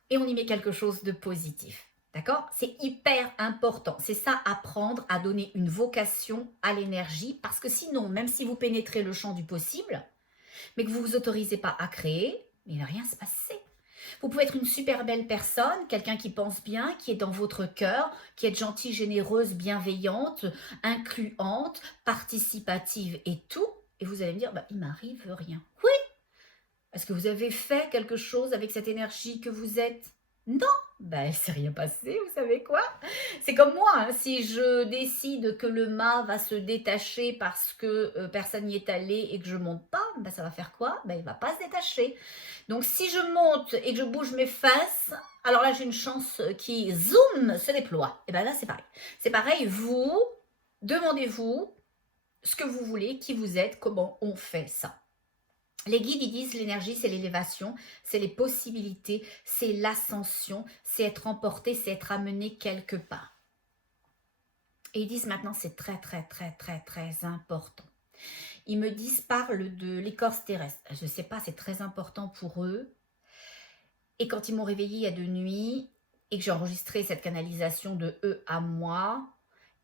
et on y met quelque chose de positif. D'accord? C'est hyper important. C'est ça, apprendre à donner une vocation à l'énergie, parce que sinon, même si vous pénétrez le champ du possible, mais que vous ne vous autorisez pas à créer, il ne va rien se passer. Vous pouvez être une super belle personne, quelqu'un qui pense bien, qui est dans votre cœur, qui est gentille, généreuse, bienveillante, incluante, participative et tout. Et vous allez me dire, bah, il m'arrive rien. Oui, est-ce que vous avez fait quelque chose avec cette énergie que vous êtes? Non, ben, il ne s'est rien passé, vous savez quoi? C'est comme moi, hein, si je décide que le mât va se détacher parce que personne n'y est allé et que je ne monte pas, ben, ça va faire quoi? Ben, il ne va pas se détacher. Donc si je monte et que je bouge mes fesses, alors là j'ai une chance qui, zoom, se déploie. Et bien là c'est pareil. C'est pareil, vous, demandez-vous ce que vous voulez, qui vous êtes, comment on fait ça. Les guides, ils disent l'énergie, c'est l'élévation, c'est les possibilités, c'est l'ascension, c'est être emporté, c'est être amené quelque part. Et ils disent maintenant, c'est très, très, très, très, très important. Ils me disent, parle de l'écorce terrestre. Je ne sais pas, c'est très important pour eux. Et quand ils m'ont réveillée il y a 2 nuits et que j'ai enregistré cette canalisation de eux à moi,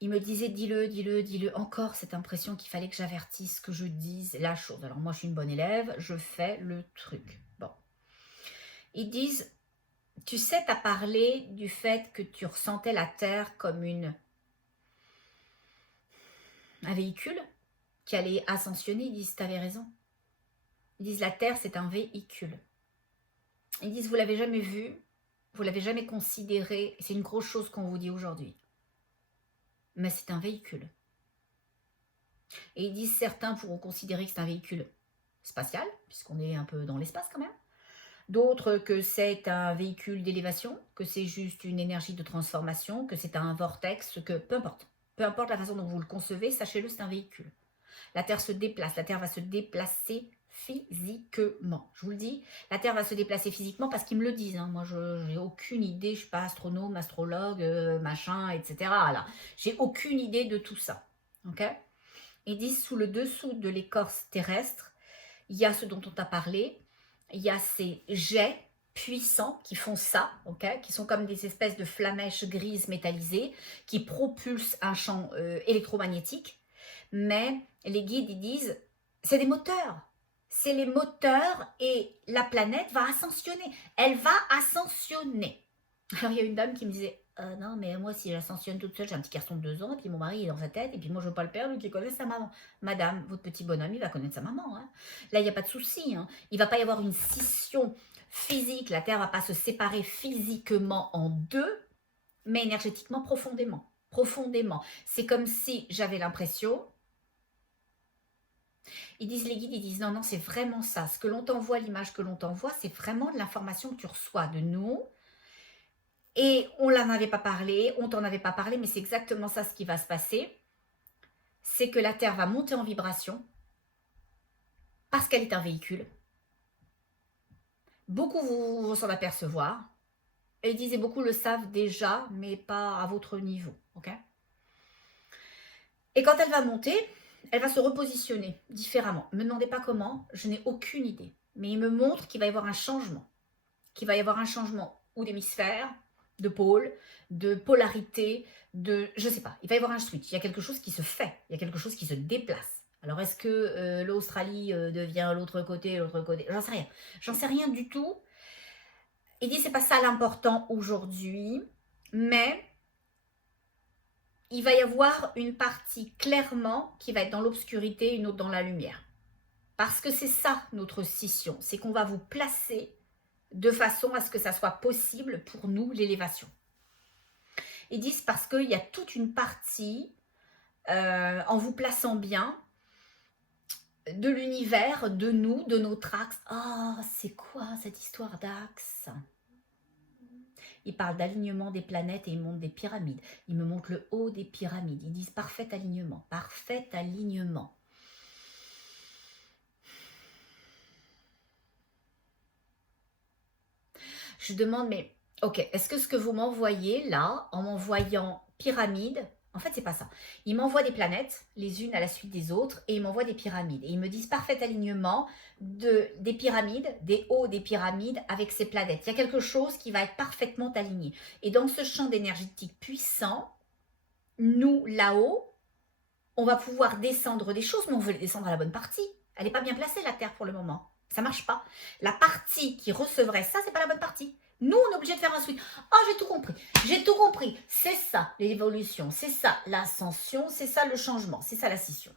ils me disaient, dis-le, dis-le, dis-le. Encore cette impression qu'il fallait que j'avertisse, que je dise la chose. Alors moi, je suis une bonne élève, je fais le truc. Bon. Ils disent, tu sais, tu as parlé du fait que tu ressentais la Terre comme un véhicule qui allait ascensionner. Ils disent, tu avais raison. Ils disent, la Terre, c'est un véhicule. Ils disent, vous l'avez jamais vu, vous l'avez jamais considéré. C'est une grosse chose qu'on vous dit aujourd'hui. Mais c'est un véhicule. Et ils disent, certains pourront considérer que c'est un véhicule spatial, puisqu'on est un peu dans l'espace quand même. D'autres que c'est un véhicule d'élévation, que c'est juste une énergie de transformation, que c'est un vortex, que peu importe. Peu importe la façon dont vous le concevez, sachez-le, c'est un véhicule. La Terre se déplace, la Terre va se déplacer physiquement. Je vous le dis, la Terre va se déplacer physiquement parce qu'ils me le disent. Hein. Moi, je n'ai aucune idée, je ne suis pas astronome, astrologue, machin, etc. Là, j'ai aucune idée de tout ça. Ok? Ils disent, sous le dessous de l'écorce terrestre, il y a ce dont on t'a parlé, il y a ces jets puissants qui font ça, okay, qui sont comme des espèces de flamèches grises métallisées, qui propulsent un champ électromagnétique. Mais les guides, ils disent, c'est des moteurs. C'est les moteurs et la planète va ascensionner. Elle va ascensionner. Alors, il y a une dame qui me disait, non, mais moi, si j'ascensionne toute seule, j'ai un petit garçon de 2 ans, et puis mon mari est dans sa tête, et puis moi, je veux pas le perdre, lui qui connaît sa maman. Madame, votre petit bonhomme, il va connaître sa maman. Hein. Là, il n'y a pas de souci. Hein. Il ne va pas y avoir une scission physique. La Terre ne va pas se séparer physiquement en deux, mais énergétiquement profondément. Profondément. C'est comme si j'avais l'impression... Ils disent, les guides, ils disent, non, non, c'est vraiment ça. Ce que l'on t'envoie, l'image que l'on t'envoie, c'est vraiment de l'information que tu reçois de nous. Et on n'en avait pas parlé, on t'en avait pas parlé, mais c'est exactement ça ce qui va se passer. C'est que la Terre va monter en vibration parce qu'elle est un véhicule. Beaucoup vont s'en apercevoir. Et ils disaient, beaucoup le savent déjà, mais pas à votre niveau. Okay, et quand elle va monter, elle va se repositionner différemment. Ne me demandez pas comment, je n'ai aucune idée. Mais il me montre qu'il va y avoir un changement. Qu'il va y avoir un changement ou d'hémisphère, de pôle, de polarité, de... Je ne sais pas. Il va y avoir un switch. Il y a quelque chose qui se fait. Il y a quelque chose qui se déplace. Alors, est-ce que l'Australie devient l'autre côté? J'en sais rien. J'en sais rien du tout. Il dit, c'est pas ça l'important aujourd'hui, mais il va y avoir une partie clairement qui va être dans l'obscurité, une autre dans la lumière. Parce que c'est ça notre scission, c'est qu'on va vous placer de façon à ce que ça soit possible pour nous, l'élévation. Ils disent parce qu'il y a toute une partie, en vous plaçant bien, de l'univers, de nous, de notre axe. Ah, c'est quoi cette histoire d'axe? Il parle d'alignement des planètes et il montre des pyramides. Il me montre le haut des pyramides. Ils disent parfait alignement, parfait alignement. Je demande, mais ok, est-ce que ce que vous m'envoyez là, en m'envoyant pyramide, en fait c'est pas ça. Ils m'envoient des planètes, les unes à la suite des autres, et ils m'envoient des pyramides. Et ils me disent parfait alignement des pyramides, des hauts des pyramides avec ces planètes. Il y a quelque chose qui va être parfaitement aligné. Et dans ce champ énergétique puissant, nous là-haut, on va pouvoir descendre des choses, mais on veut les descendre à la bonne partie. Elle n'est pas bien placée, la Terre, pour le moment. Ça ne marche pas. La partie qui recevrait ça, c'est pas la bonne partie. Nous, on est obligé de faire un switch. Ah, j'ai tout compris. J'ai tout compris. C'est ça, l'évolution. C'est ça, l'ascension. C'est ça, le changement. C'est ça, la scission.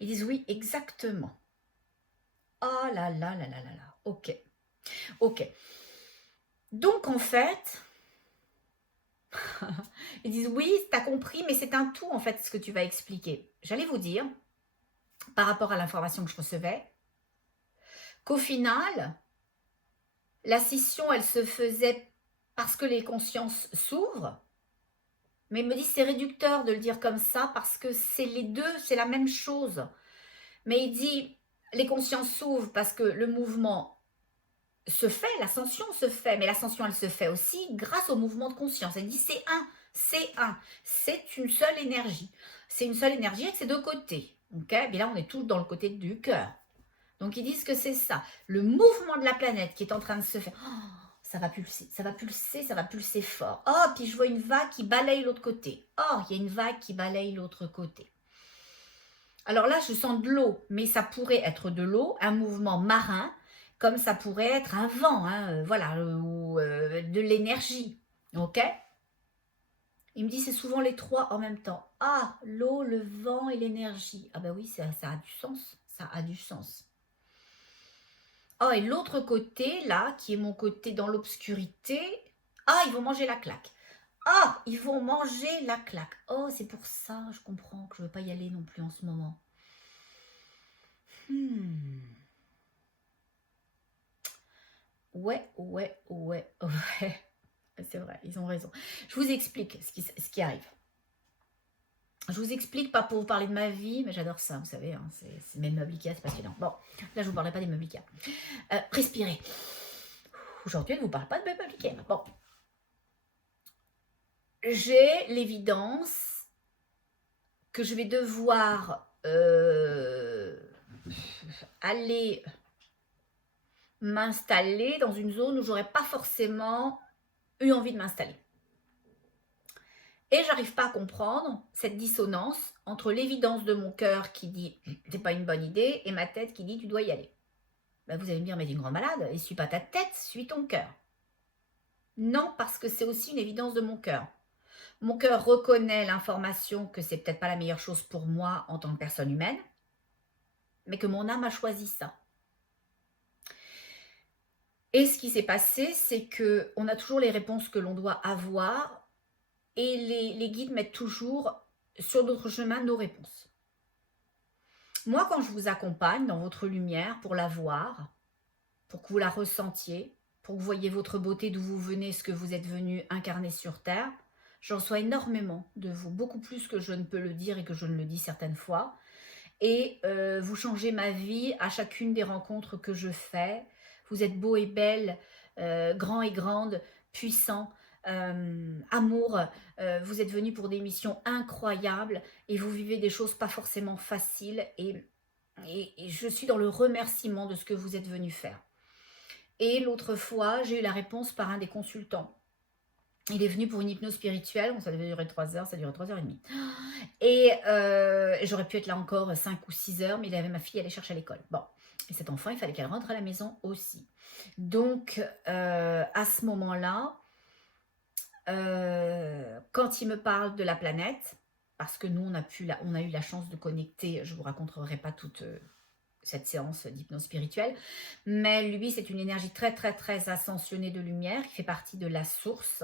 Ils disent oui, exactement. Oh là là là là là là. Ok. Ok. Donc, en fait, ils disent oui, tu as compris, mais c'est un tout, en fait, ce que tu vas expliquer. J'allais vous dire, par rapport à l'information que je recevais, qu'au final, la scission, elle se faisait parce que les consciences s'ouvrent, mais il me dit c'est réducteur de le dire comme ça parce que c'est les deux, c'est la même chose. Mais il dit les consciences s'ouvrent parce que le mouvement se fait, l'ascension se fait, mais l'ascension, elle se fait aussi grâce au mouvement de conscience. Elle dit c'est une seule énergie. C'est une seule énergie avec ses deux côtés. Okay, bien là, on est tous dans le côté du cœur. Donc, ils disent que c'est ça. Le mouvement de la planète qui est en train de se faire. Oh, ça va pulser, ça va pulser, ça va pulser fort. Oh, puis je vois une vague qui balaye l'autre côté. Oh, il y a une vague qui balaye l'autre côté. Alors là, je sens de l'eau, mais ça pourrait être de l'eau, un mouvement marin, comme ça pourrait être un vent, hein, voilà, ou de l'énergie. Ok? Il me dit c'est souvent les trois en même temps. Ah, l'eau, le vent et l'énergie. Ah ben oui, ça a du sens. Ça a du sens. Oh, et l'autre côté, là, qui est mon côté dans l'obscurité, ah, ils vont manger la claque. Ah, ils vont manger la claque. Oh, c'est pour ça, je comprends que je ne veux pas y aller non plus en ce moment. Ouais, ouais, ouais, ouais. C'est vrai, ils ont raison. Je vous explique ce qui arrive. Je vous explique, pas pour vous parler de ma vie, mais j'adore ça, vous savez, hein, c'est mes meubles Ikea, c'est passionnant. Bon, là, je ne vous parlerai pas des meubles Ikea. Respirez. Aujourd'hui, elle ne vous parle pas de meubles Ikea. Bon. J'ai l'évidence que je vais devoir aller m'installer dans une zone où j'aurais pas forcément eu envie de m'installer. Et j'arrive pas à comprendre cette dissonance entre l'évidence de mon cœur qui dit c'est pas une bonne idée et ma tête qui dit tu dois y aller. Ben vous allez me dire mais t'es une grande malade, et suis pas ta tête, suis ton cœur. Non, parce que c'est aussi une évidence de mon cœur. Mon cœur reconnaît l'information que c'est peut-être pas la meilleure chose pour moi en tant que personne humaine, mais que mon âme a choisi ça. Et ce qui s'est passé, c'est qu'on a toujours les réponses que l'on doit avoir et les guides mettent toujours sur notre chemin nos réponses. Moi, quand je vous accompagne dans votre lumière pour la voir, pour que vous la ressentiez, pour que vous voyez votre beauté, d'où vous venez, ce que vous êtes venu incarner sur Terre, je reçois énormément de vous, beaucoup plus que je ne peux le dire et que je ne le dis certaines fois. Et vous changez ma vie à chacune des rencontres que je fais. Vous êtes beau et belle, grand et grande, puissant, amour. Vous êtes venus pour des missions incroyables et vous vivez des choses pas forcément faciles. Et je suis dans le remerciement de ce que vous êtes venus faire. Et l'autre fois, j'ai eu la réponse par un des consultants. Il est venu pour une hypnose spirituelle, ça devait durer 3 heures, ça a duré 3h30. Et j'aurais pu être là encore 5 ou 6 heures, mais il avait ma fille à aller chercher à l'école. Bon, et cet enfant, il fallait qu'elle rentre à la maison aussi. Donc, à ce moment-là, quand il me parle de la planète, parce que nous, on a eu la chance de connecter, je ne vous raconterai pas toute cette séance d'hypnose spirituelle, mais lui, c'est une énergie très, très, très ascensionnée de lumière, qui fait partie de la source,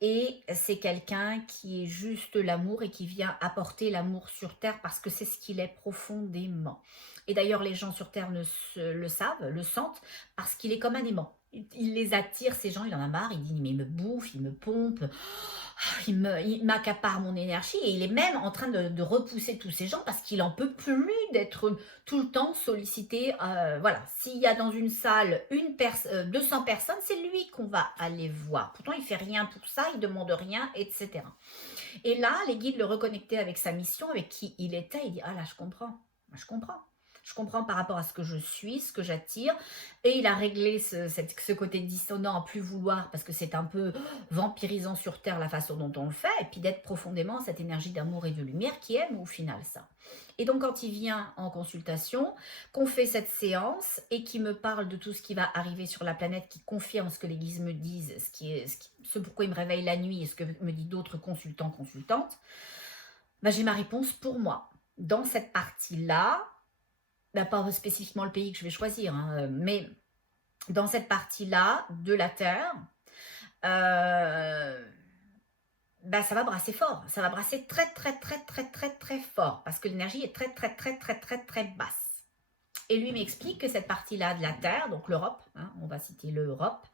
Et c'est quelqu'un qui est juste l'amour et qui vient apporter l'amour sur Terre parce que c'est ce qu'il est profondément. Et d'ailleurs, les gens sur Terre le savent, le sentent, parce qu'il est comme un aimant. Il les attire, ces gens, il en a marre, il dit, mais il me bouffe, il me pompe, il m'accapare mon énergie et il est même en train de repousser tous ces gens parce qu'il en peut plus d'être tout le temps sollicité. Voilà, s'il y a dans une salle 200 personnes, c'est lui qu'on va aller voir. Pourtant, il fait rien pour ça, il demande rien, etc. Et là, les guides le reconnectaient avec sa mission, avec qui il était. Il dit, ah là, je comprends, je comprends. Je comprends par rapport à ce que je suis, ce que j'attire. Et il a réglé ce côté dissonant à plus vouloir, parce que c'est un peu vampirisant sur Terre la façon dont on le fait, et puis d'être profondément cette énergie d'amour et de lumière qui aime au final ça. Et donc quand il vient en consultation, qu'on fait cette séance et qui me parle de tout ce qui va arriver sur la planète, qui confirme ce que les guides me disent, ce pourquoi il me réveille la nuit et ce que me dit d'autres consultants, consultantes, ben, j'ai ma réponse pour moi. Dans cette partie-là, ben, pas spécifiquement le pays que je vais choisir, hein, mais dans cette partie-là de la Terre, bah, ça va brasser fort. Ça va brasser très, très, très, très, très, très fort parce que l'énergie est très, très, très, très, très, très basse. Et lui m'explique que cette partie-là de la Terre, donc l'Europe, hein, on va citer l'Europe,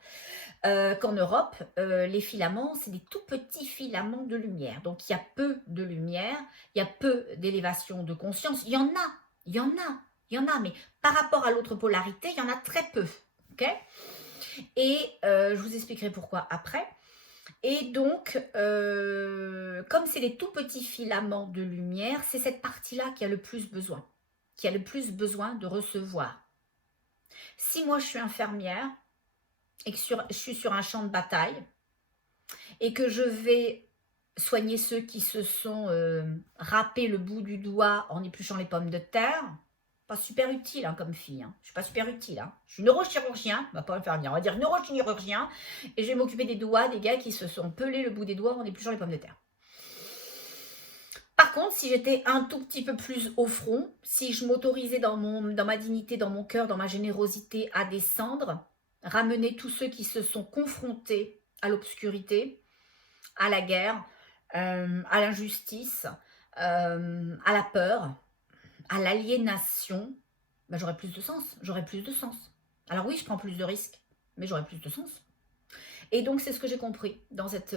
qu'en Europe, les filaments, c'est des tout petits filaments de lumière. Donc, il y a peu de lumière, il y a peu d'élévation de conscience. Il y en a, il y en a, il y en a, mais par rapport à l'autre polarité, il y en a très peu. Ok? Et je vous expliquerai pourquoi après. Et donc, comme c'est des tout petits filaments de lumière, c'est cette partie-là qui a le plus besoin, qui a le plus besoin de recevoir. Si moi, je suis infirmière et que je suis sur un champ de bataille et que je vais soigner ceux qui se sont râpés le bout du doigt en épluchant les pommes de terre, pas super utile hein, comme fille. Hein. Je suis pas super utile. Hein. Je suis neurochirurgien, on va pas infirmière, on va dire neurochirurgien, et je vais m'occuper des doigts des gars qui se sont pelés le bout des doigts en épluchant les pommes de terre. Par contre, si j'étais un tout petit peu plus au front, si je m'autorisais dans ma dignité, dans mon cœur, dans ma générosité à descendre, ramener tous ceux qui se sont confrontés à l'obscurité, à la guerre, à l'injustice, à la peur, à l'aliénation, ben, j'aurais plus de sens, j'aurais plus de sens. Alors oui, je prends plus de risques, mais j'aurais plus de sens. Et donc, c'est ce que j'ai compris dans cette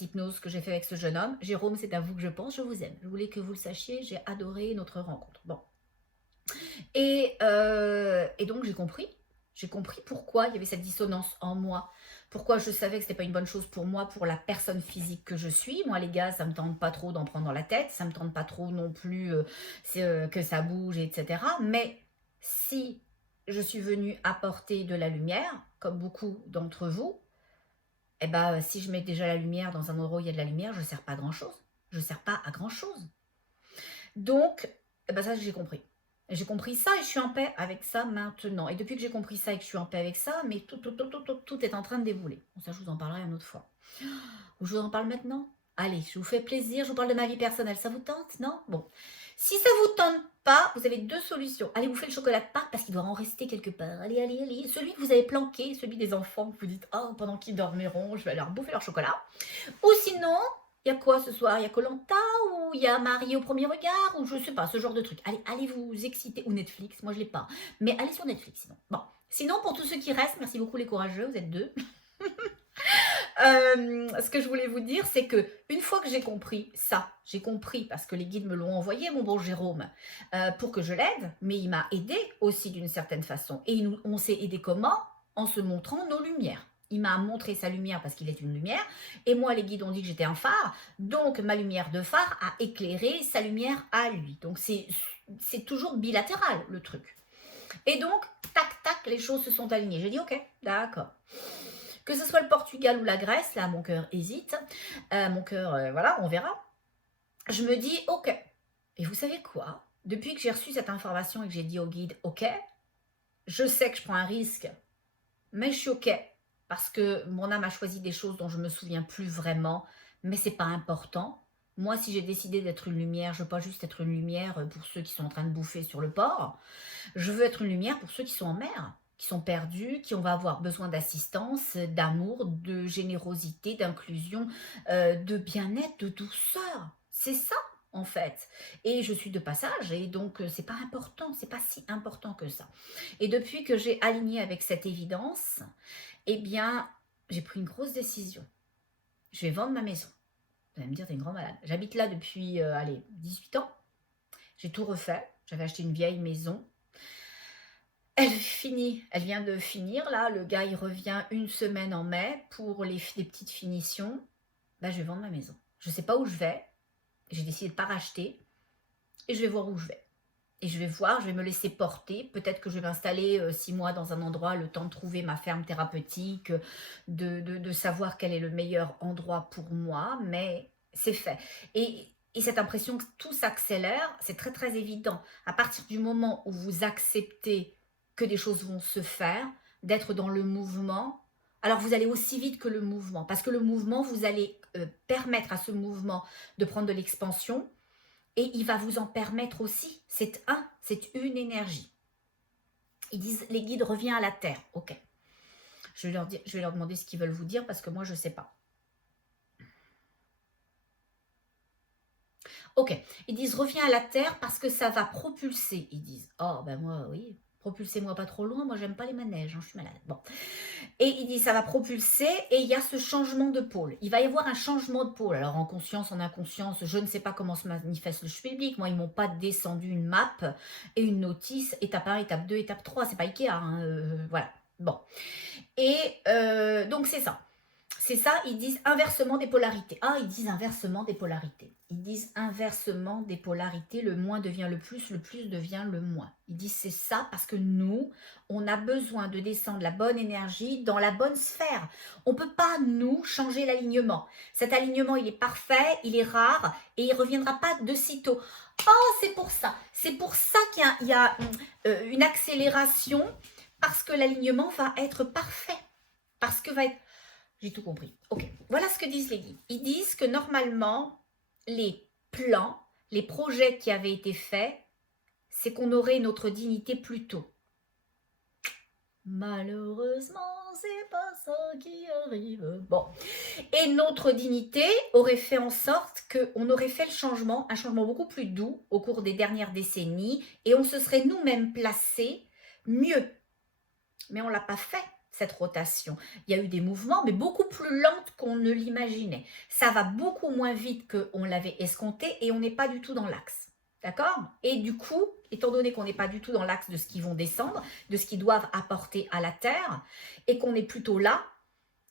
hypnose que j'ai fait avec ce jeune homme. Jérôme, c'est à vous que je pense, je vous aime. Je voulais que vous le sachiez, j'ai adoré notre rencontre. Bon. Et donc, j'ai compris. J'ai compris pourquoi il y avait cette dissonance en moi. Pourquoi je savais que ce n'était pas une bonne chose pour moi, pour la personne physique que je suis. Moi, les gars, ça ne me tente pas trop d'en prendre dans la tête. Ça ne me tente pas trop non plus que ça bouge, etc. Mais si je suis venue apporter de la lumière, comme beaucoup d'entre vous, eh ben, si je mets déjà la lumière dans un endroit où il y a de la lumière, je ne sers pas à grand-chose. Je ne sers pas à grand-chose. Donc, eh ben, ça, j'ai compris. J'ai compris ça et je suis en paix avec ça maintenant. Et depuis que j'ai compris ça et que je suis en paix avec ça, mais tout est en train de débouler. Bon, ça, je vous en parlerai une autre fois. Ou je vous en parle maintenant? Allez, je vous fais plaisir, je vous parle de ma vie personnelle. Ça vous tente, non? Bon. Si ça vous tente pas, vous avez deux solutions. Allez, vous faites le chocolat de Pâques parce qu'il doit en rester quelque part. Allez, allez, allez. Celui que vous avez planqué, celui des enfants, que vous dites, oh, pendant qu'ils dormiront, je vais leur bouffer leur chocolat. Ou sinon, il y a quoi ce soir? Il y a koh ou il y a Marie au premier regard ou je sais pas, ce genre de truc. Allez, allez vous exciter. Ou Netflix, moi je l'ai pas. Mais allez sur Netflix sinon. Bon. Sinon, pour tous ceux qui restent, merci beaucoup les courageux, vous êtes deux. Ce que je voulais vous dire, c'est que une fois que j'ai compris ça, j'ai compris parce que les guides me l'ont envoyé, mon bon Jérôme, pour que je l'aide, mais il m'a aidé aussi d'une certaine façon. Et on s'est aidé comment? En se montrant nos lumières. Il m'a montré sa lumière parce qu'il est une lumière, et moi les guides ont dit que j'étais un phare, donc ma lumière de phare a éclairé sa lumière à lui. Donc c'est toujours bilatéral le truc. Et donc, tac, tac, les choses se sont alignées. J'ai dit ok, d'accord. Que ce soit le Portugal ou la Grèce, là, mon cœur hésite. Mon cœur, voilà, on verra. Je me dis, ok. Et vous savez quoi? Depuis que j'ai reçu cette information et que j'ai dit au guide, ok, je sais que je prends un risque, mais je suis ok. Parce que mon âme a choisi des choses dont je ne me souviens plus vraiment, mais c'est pas important. Moi, si j'ai décidé d'être une lumière, je ne veux pas juste être une lumière pour ceux qui sont en train de bouffer sur le port. Je veux être une lumière pour ceux qui sont en mer. qui sont perdus, qui on va avoir besoin d'assistance, d'amour, de générosité, d'inclusion, de bien-être, de douceur. C'est ça, en fait. Et je suis de passage, et donc c'est pas important, c'est pas si important que ça. Et depuis que j'ai aligné avec cette évidence, eh bien, j'ai pris une grosse décision. Je vais vendre ma maison. Vous allez me dire, t'es une grande malade. J'habite là depuis, allez, 18 ans. J'ai tout refait. J'avais acheté une vieille maison. Elle finit, elle vient de finir là. Le gars, il revient une semaine en mai pour les petites finitions. Ben, je vais vendre ma maison. Je ne sais pas où je vais. J'ai décidé de ne pas racheter. Et je vais voir où je vais. Et je vais voir, je vais me laisser porter. Peut-être que je vais m'installer 6 mois dans un endroit, le temps de trouver ma ferme thérapeutique, de savoir quel est le meilleur endroit pour moi. Mais c'est fait. Et cette impression que tout s'accélère, c'est très très évident. À partir du moment où vous acceptez que des choses vont se faire, d'être dans le mouvement, alors vous allez aussi vite que le mouvement. Parce que le mouvement, vous allez permettre à ce mouvement de prendre de l'expansion. Et il va vous en permettre aussi. C'est une énergie. Ils disent, les guides, reviens à la terre. Ok. Je vais leur demander ce qu'ils veulent vous dire parce que moi, je ne sais pas. Ok. Ils disent, reviens à la terre parce que ça va propulser. Ils disent, oh, ben moi, oui, propulsez-moi pas trop loin. Moi, j'aime pas les manèges. Hein, je suis malade. Bon. Et il dit ça va propulser et il y a ce changement de pôle. Il va y avoir un changement de pôle. Alors en conscience, en inconscience, je ne sais pas comment se manifeste le public. Moi, ils ne m'ont pas descendu une map et une notice, étape 1, étape 2, étape 3. C'est pas Ikea, hein, voilà. Bon. Et donc c'est ça. C'est ça, ils disent inversement des polarités. Ah, ils disent inversement des polarités. Ils disent inversement des polarités. Le moins devient le plus devient le moins. Ils disent c'est ça parce que nous, on a besoin de descendre la bonne énergie dans la bonne sphère. On ne peut pas, nous, changer l'alignement. Cet alignement, il est parfait, il est rare et il ne reviendra pas de sitôt. Oh, c'est pour ça. C'est pour ça qu'il y a une accélération parce que l'alignement va être parfait. Parce que va être... J'ai tout compris. Ok, voilà ce que disent les guides. Ils disent que normalement, les plans, les projets qui avaient été faits, c'est qu'on aurait notre dignité plus tôt. Malheureusement, c'est pas ça qui arrive. Bon. Et notre dignité aurait fait en sorte qu'on aurait fait le changement, un changement beaucoup plus doux au cours des dernières décennies, et on se serait nous-mêmes placés mieux. Mais on ne l'a pas fait. Cette rotation. Il y a eu des mouvements, mais beaucoup plus lentes qu'on ne l'imaginait. Ça va beaucoup moins vite qu'on l'avait escompté et on n'est pas du tout dans l'axe. D'accord? Et du coup, étant donné qu'on n'est pas du tout dans l'axe de ce qu'ils vont descendre, de ce qu'ils doivent apporter à la Terre, et qu'on est plutôt là,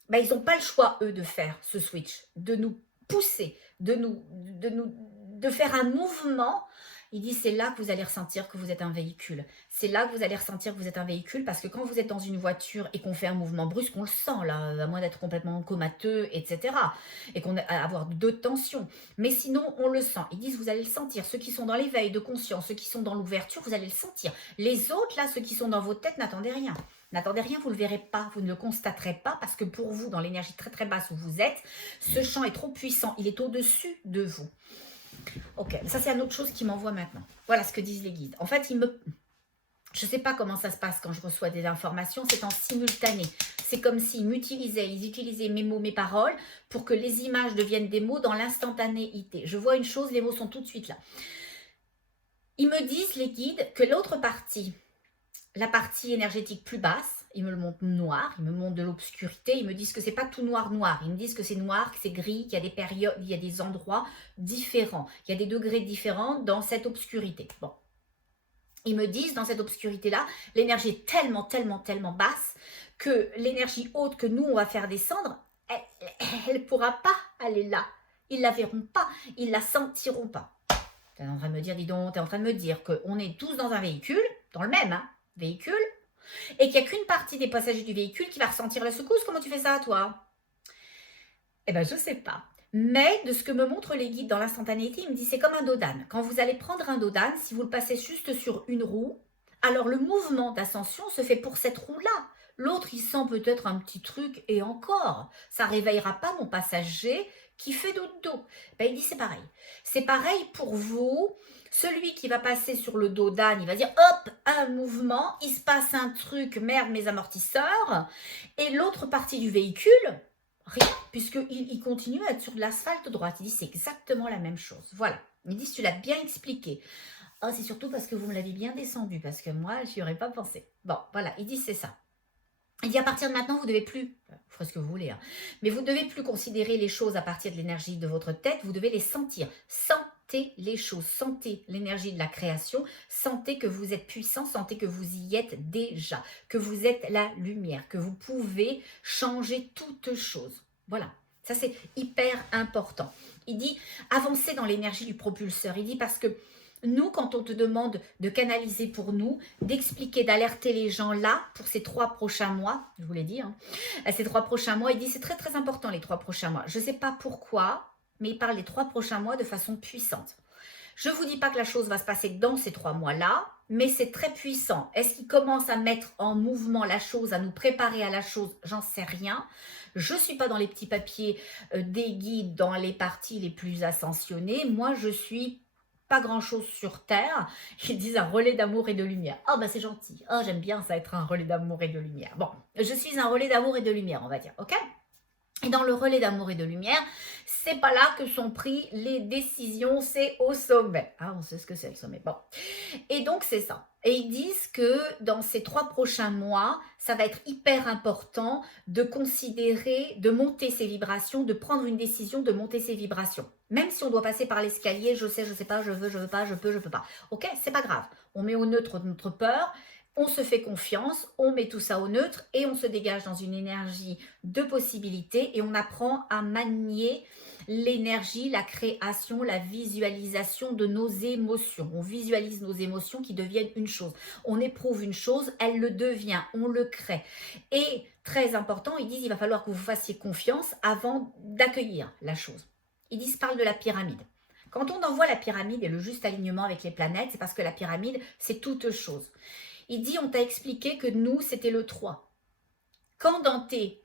ben, ils n'ont pas le choix, eux, de faire ce switch, de nous pousser, de faire un mouvement. Il dit, c'est là que vous allez ressentir que vous êtes un véhicule. C'est là que vous allez ressentir que vous êtes un véhicule parce que quand vous êtes dans une voiture et qu'on fait un mouvement brusque, on le sent là, à moins d'être complètement comateux, etc. Et qu'on a avoir de tension. Mais sinon, on le sent. Ils disent, vous allez le sentir. Ceux qui sont dans l'éveil de conscience, ceux qui sont dans l'ouverture, vous allez le sentir. Les autres, là, ceux qui sont dans vos têtes, n'attendez rien. N'attendez rien, vous ne le verrez pas, vous ne le constaterez pas parce que pour vous, dans l'énergie très très basse où vous êtes, ce champ est trop puissant, il est au-dessus de vous. Ok, ça c'est une autre chose qui m'envoie maintenant. Voilà ce que disent les guides. En fait, je ne sais pas comment ça se passe quand je reçois des informations, c'est en simultané. C'est comme s'ils m'utilisaient, ils utilisaient mes mots, mes paroles, pour que les images deviennent des mots dans l'instantanéité. Je vois une chose, les mots sont tout de suite là. Ils me disent, les guides, que l'autre partie, la partie énergétique plus basse, ils me le montrent noir, ils me montrent de l'obscurité, ils me disent que c'est pas tout noir, ils me disent que c'est noir, que c'est gris, qu'il y a des périodes, il y a des endroits différents, il y a des degrés différents dans cette obscurité. Bon. Ils me disent, dans cette obscurité-là, l'énergie est tellement, tellement, tellement basse que l'énergie haute que nous, on va faire descendre, elle ne pourra pas aller là. Ils ne la verront pas, ils ne la sentiront pas. Tu es en train de me dire, dis donc, tu es en train de me dire qu'on est tous dans un véhicule, dans le même véhicule, et qu'il n'y a qu'une partie des passagers du véhicule qui va ressentir la secousse. Comment tu fais ça, toi? Eh bien, je ne sais pas. Mais de ce que me montrent les guides dans l'instantanéité, il me dit c'est comme un dodan. Quand vous allez prendre un dodan, si vous le passez juste sur une roue, alors le mouvement d'ascension se fait pour cette roue-là. L'autre, il sent peut-être un petit truc et encore. Ça ne réveillera pas mon passager qui fait dodo. Ben, il dit c'est pareil. C'est pareil pour vous. Celui qui va passer sur le dos d'âne, il va dire hop, un mouvement, il se passe un truc, merde, mes amortisseurs. Et l'autre partie du véhicule, rien, puisqu'il continue à être sur de l'asphalte droite. Il dit c'est exactement la même chose. Voilà. Il dit tu l'as bien expliqué. Oh, c'est surtout parce que vous me l'avez bien descendu, parce que moi, je n'y aurais pas pensé. Bon, voilà, il dit c'est ça. Il dit à partir de maintenant, vous ne devez plus, vous ferez ce que vous voulez, hein, mais vous ne devez plus considérer les choses à partir de l'énergie de votre tête, vous devez les sentir. Sentez les choses, sentez l'énergie de la création, sentez que vous êtes puissant, sentez que vous y êtes déjà, que vous êtes la lumière, que vous pouvez changer toute chose. Voilà, ça c'est hyper important. Il dit, avancez dans l'énergie du propulseur. Il dit parce que nous, quand on te demande de canaliser pour nous, d'expliquer, d'alerter les gens là, pour ces 3 prochains mois, je vous l'ai dit, hein, ces 3 prochains mois, il dit c'est très très important les 3 prochains mois. Je ne sais pas pourquoi, mais il parle des 3 prochains mois de façon puissante. Je ne vous dis pas que la chose va se passer dans ces 3 mois-là, mais c'est très puissant. Est-ce qu'il commence à mettre en mouvement la chose, à nous préparer à la chose? J'en sais rien. Je ne suis pas dans les petits papiers des guides, dans les parties les plus ascensionnées. Moi, je suis pas grand-chose sur Terre. Ils disent un relais d'amour et de lumière. Oh, bah c'est gentil. Oh, j'aime bien ça, être un relais d'amour et de lumière. Bon, je suis un relais d'amour et de lumière, on va dire, ok? Et dans le relais d'amour et de lumière, c'est pas là que sont prises les décisions, c'est au sommet. Ah, on sait ce que c'est le sommet. Bon. Et donc, c'est ça. Et ils disent que dans ces 3 prochains mois, ça va être hyper important de considérer, de monter ses vibrations, de prendre une décision, de monter ses vibrations. Même si on doit passer par l'escalier, je sais pas, je veux pas, je peux pas. Ok, c'est pas grave. On met au neutre notre peur, on se fait confiance, on met tout ça au neutre et on se dégage dans une énergie de possibilités et on apprend à manier l'énergie, la création, la visualisation de nos émotions. On visualise nos émotions qui deviennent une chose. On éprouve une chose, elle le devient, on le crée. Et très important, ils disent il va falloir que vous fassiez confiance avant d'accueillir la chose. Ils disent parle de la pyramide. Quand on envoie la pyramide et le juste alignement avec les planètes, c'est parce que la pyramide, c'est toute chose. Il dit on t'a expliqué que nous, c'était le 3. Quand dans tes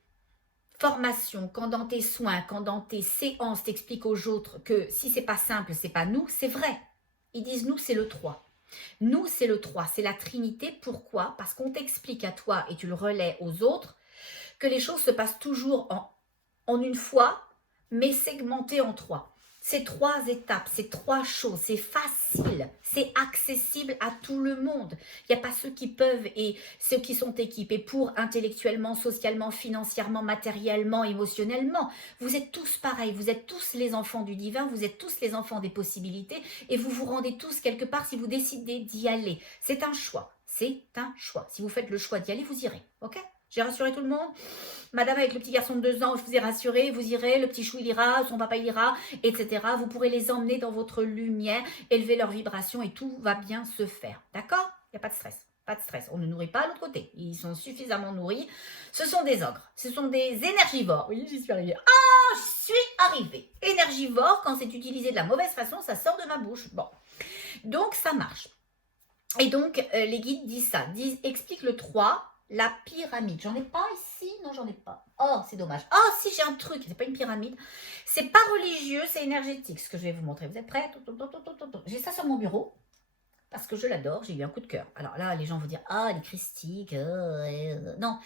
formation, quand dans tes soins, quand dans tes séances, t'expliques aux autres que si c'est pas simple, c'est pas nous, c'est vrai. Ils disent nous, c'est le 3. Nous, c'est le 3, c'est la Trinité. Pourquoi? Parce qu'on t'explique à toi et tu le relais aux autres que les choses se passent toujours en une fois, mais segmentées en 3. C'est 3 étapes, c'est 3 choses, c'est facile, c'est accessible à tout le monde. Il n'y a pas ceux qui peuvent et ceux qui sont équipés pour intellectuellement, socialement, financièrement, matériellement, émotionnellement. Vous êtes tous pareils, vous êtes tous les enfants du divin, vous êtes tous les enfants des possibilités et vous vous rendez tous quelque part si vous décidez d'y aller. C'est un choix, c'est un choix. Si vous faites le choix d'y aller, vous irez, ok? J'ai rassuré tout le monde. Madame avec le petit garçon de 2 ans, je vous ai rassuré, vous irez, le petit chou il ira, son papa il ira, etc. Vous pourrez les emmener dans votre lumière, élever leur vibration et tout va bien se faire. D'accord? Il n'y a pas de stress. Pas de stress. On ne nourrit pas à l'autre côté. Ils sont suffisamment nourris. Ce sont des ogres. Ce sont des énergivores. Oui, j'y suis arrivée. Ah, je suis arrivée. Énergivore, quand c'est utilisé de la mauvaise façon, ça sort de ma bouche. Bon. Donc, ça marche. Et donc, les guides disent ça. Explique le 3. La pyramide. J'en ai pas ici? Non, j'en ai pas. Oh, c'est dommage. Oh, si, j'ai un truc. C'est pas une pyramide. C'est pas religieux, c'est énergétique, ce que je vais vous montrer. Vous êtes prêts? J'ai ça sur mon bureau parce que je l'adore. J'ai eu un coup de cœur. Alors là, les gens vont dire, ah, les christiques. Non.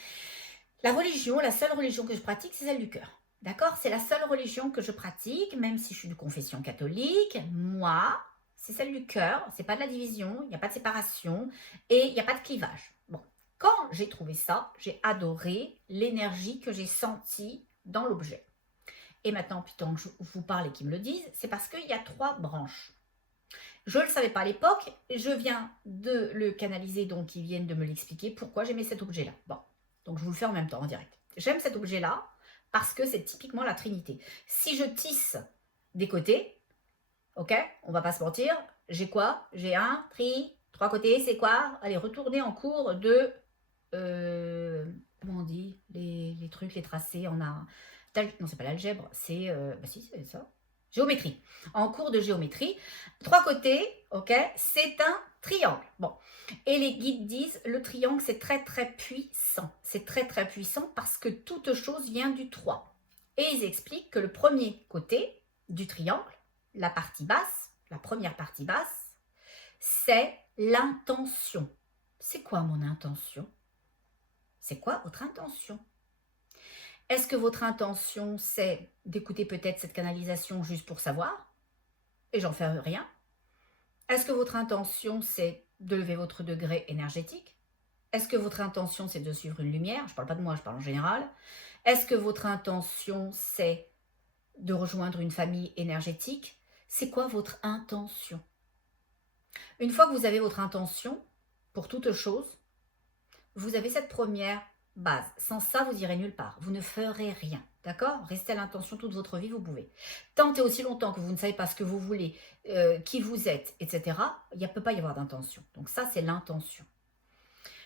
La religion, la seule religion que je pratique, c'est celle du cœur. D'accord? C'est la seule religion que je pratique, même si je suis de confession catholique. Moi, c'est celle du cœur. C'est pas de la division. Il n'y a pas de séparation et il n'y a pas de clivage. Bon. Quand j'ai trouvé ça, j'ai adoré l'énergie que j'ai sentie dans l'objet. Et maintenant, putain, que je vous parle et qu'ils me le disent, c'est parce qu'il y a 3 branches. Je ne le savais pas à l'époque, je viens de le canaliser, donc ils viennent de me l'expliquer pourquoi j'aimais cet objet-là. Bon, donc je vous le fais en même temps, en direct. J'aime cet objet-là parce que c'est typiquement la Trinité. Si je tisse des côtés, ok, on va pas se mentir, j'ai quoi? J'ai un 3 côtés, c'est quoi? Allez, retournez en cours de... comment on dit les trucs, les tracés, on a... Non, c'est pas l'algèbre, c'est... bah si, c'est ça. Géométrie. En cours de géométrie, 3 côtés, ok, c'est un triangle. Bon. Et les guides disent, le triangle, c'est très, très puissant. C'est très, très puissant parce que toute chose vient du 3. Et ils expliquent que le premier côté du triangle, la partie basse, la première partie basse, c'est l'intention. C'est quoi mon intention? C'est quoi votre intention? Est-ce que votre intention, c'est d'écouter peut-être cette canalisation juste pour savoir, et j'en fais rien? Est-ce que votre intention, c'est de lever votre degré énergétique? Est-ce que votre intention, c'est de suivre une lumière? Je ne parle pas de moi, je parle en général. Est-ce que votre intention, c'est de rejoindre une famille énergétique? C'est quoi votre intention? Une fois que vous avez votre intention, pour toute chose, vous avez cette première base. Sans ça, vous irez nulle part. Vous ne ferez rien. D'accord? Restez à l'intention toute votre vie, vous pouvez. Tant et aussi longtemps que vous ne savez pas ce que vous voulez, qui vous êtes, etc., il ne peut pas y avoir d'intention. Donc ça, c'est l'intention.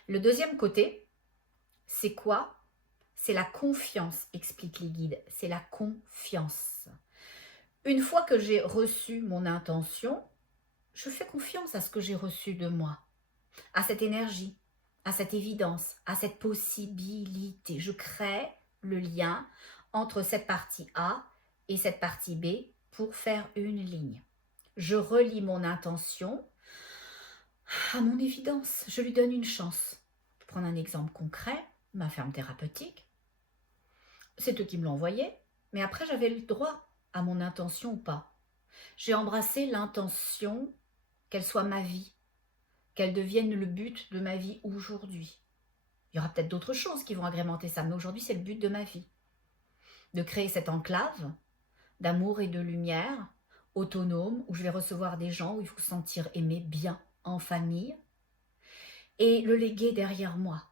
Le deuxième côté, c'est quoi? C'est la confiance, expliquent les guides. C'est la confiance. Une fois que j'ai reçu mon intention, je fais confiance à ce que j'ai reçu de moi, à cette énergie, à cette évidence, à cette possibilité. Je crée le lien entre cette partie A et cette partie B pour faire une ligne. Je relie mon intention à mon évidence. Je lui donne une chance. Je vais prendre un exemple concret, ma ferme thérapeutique. C'est eux qui me l'ont envoyé, mais après j'avais le droit à mon intention ou pas. J'ai embrassé l'intention qu'elle soit ma vie, qu'elle devienne le but de ma vie aujourd'hui. Il y aura peut-être d'autres choses qui vont agrémenter ça, mais aujourd'hui c'est le but de ma vie. De créer cette enclave d'amour et de lumière, autonome, où je vais recevoir des gens, où il faut se sentir aimé bien en famille, et le léguer derrière moi.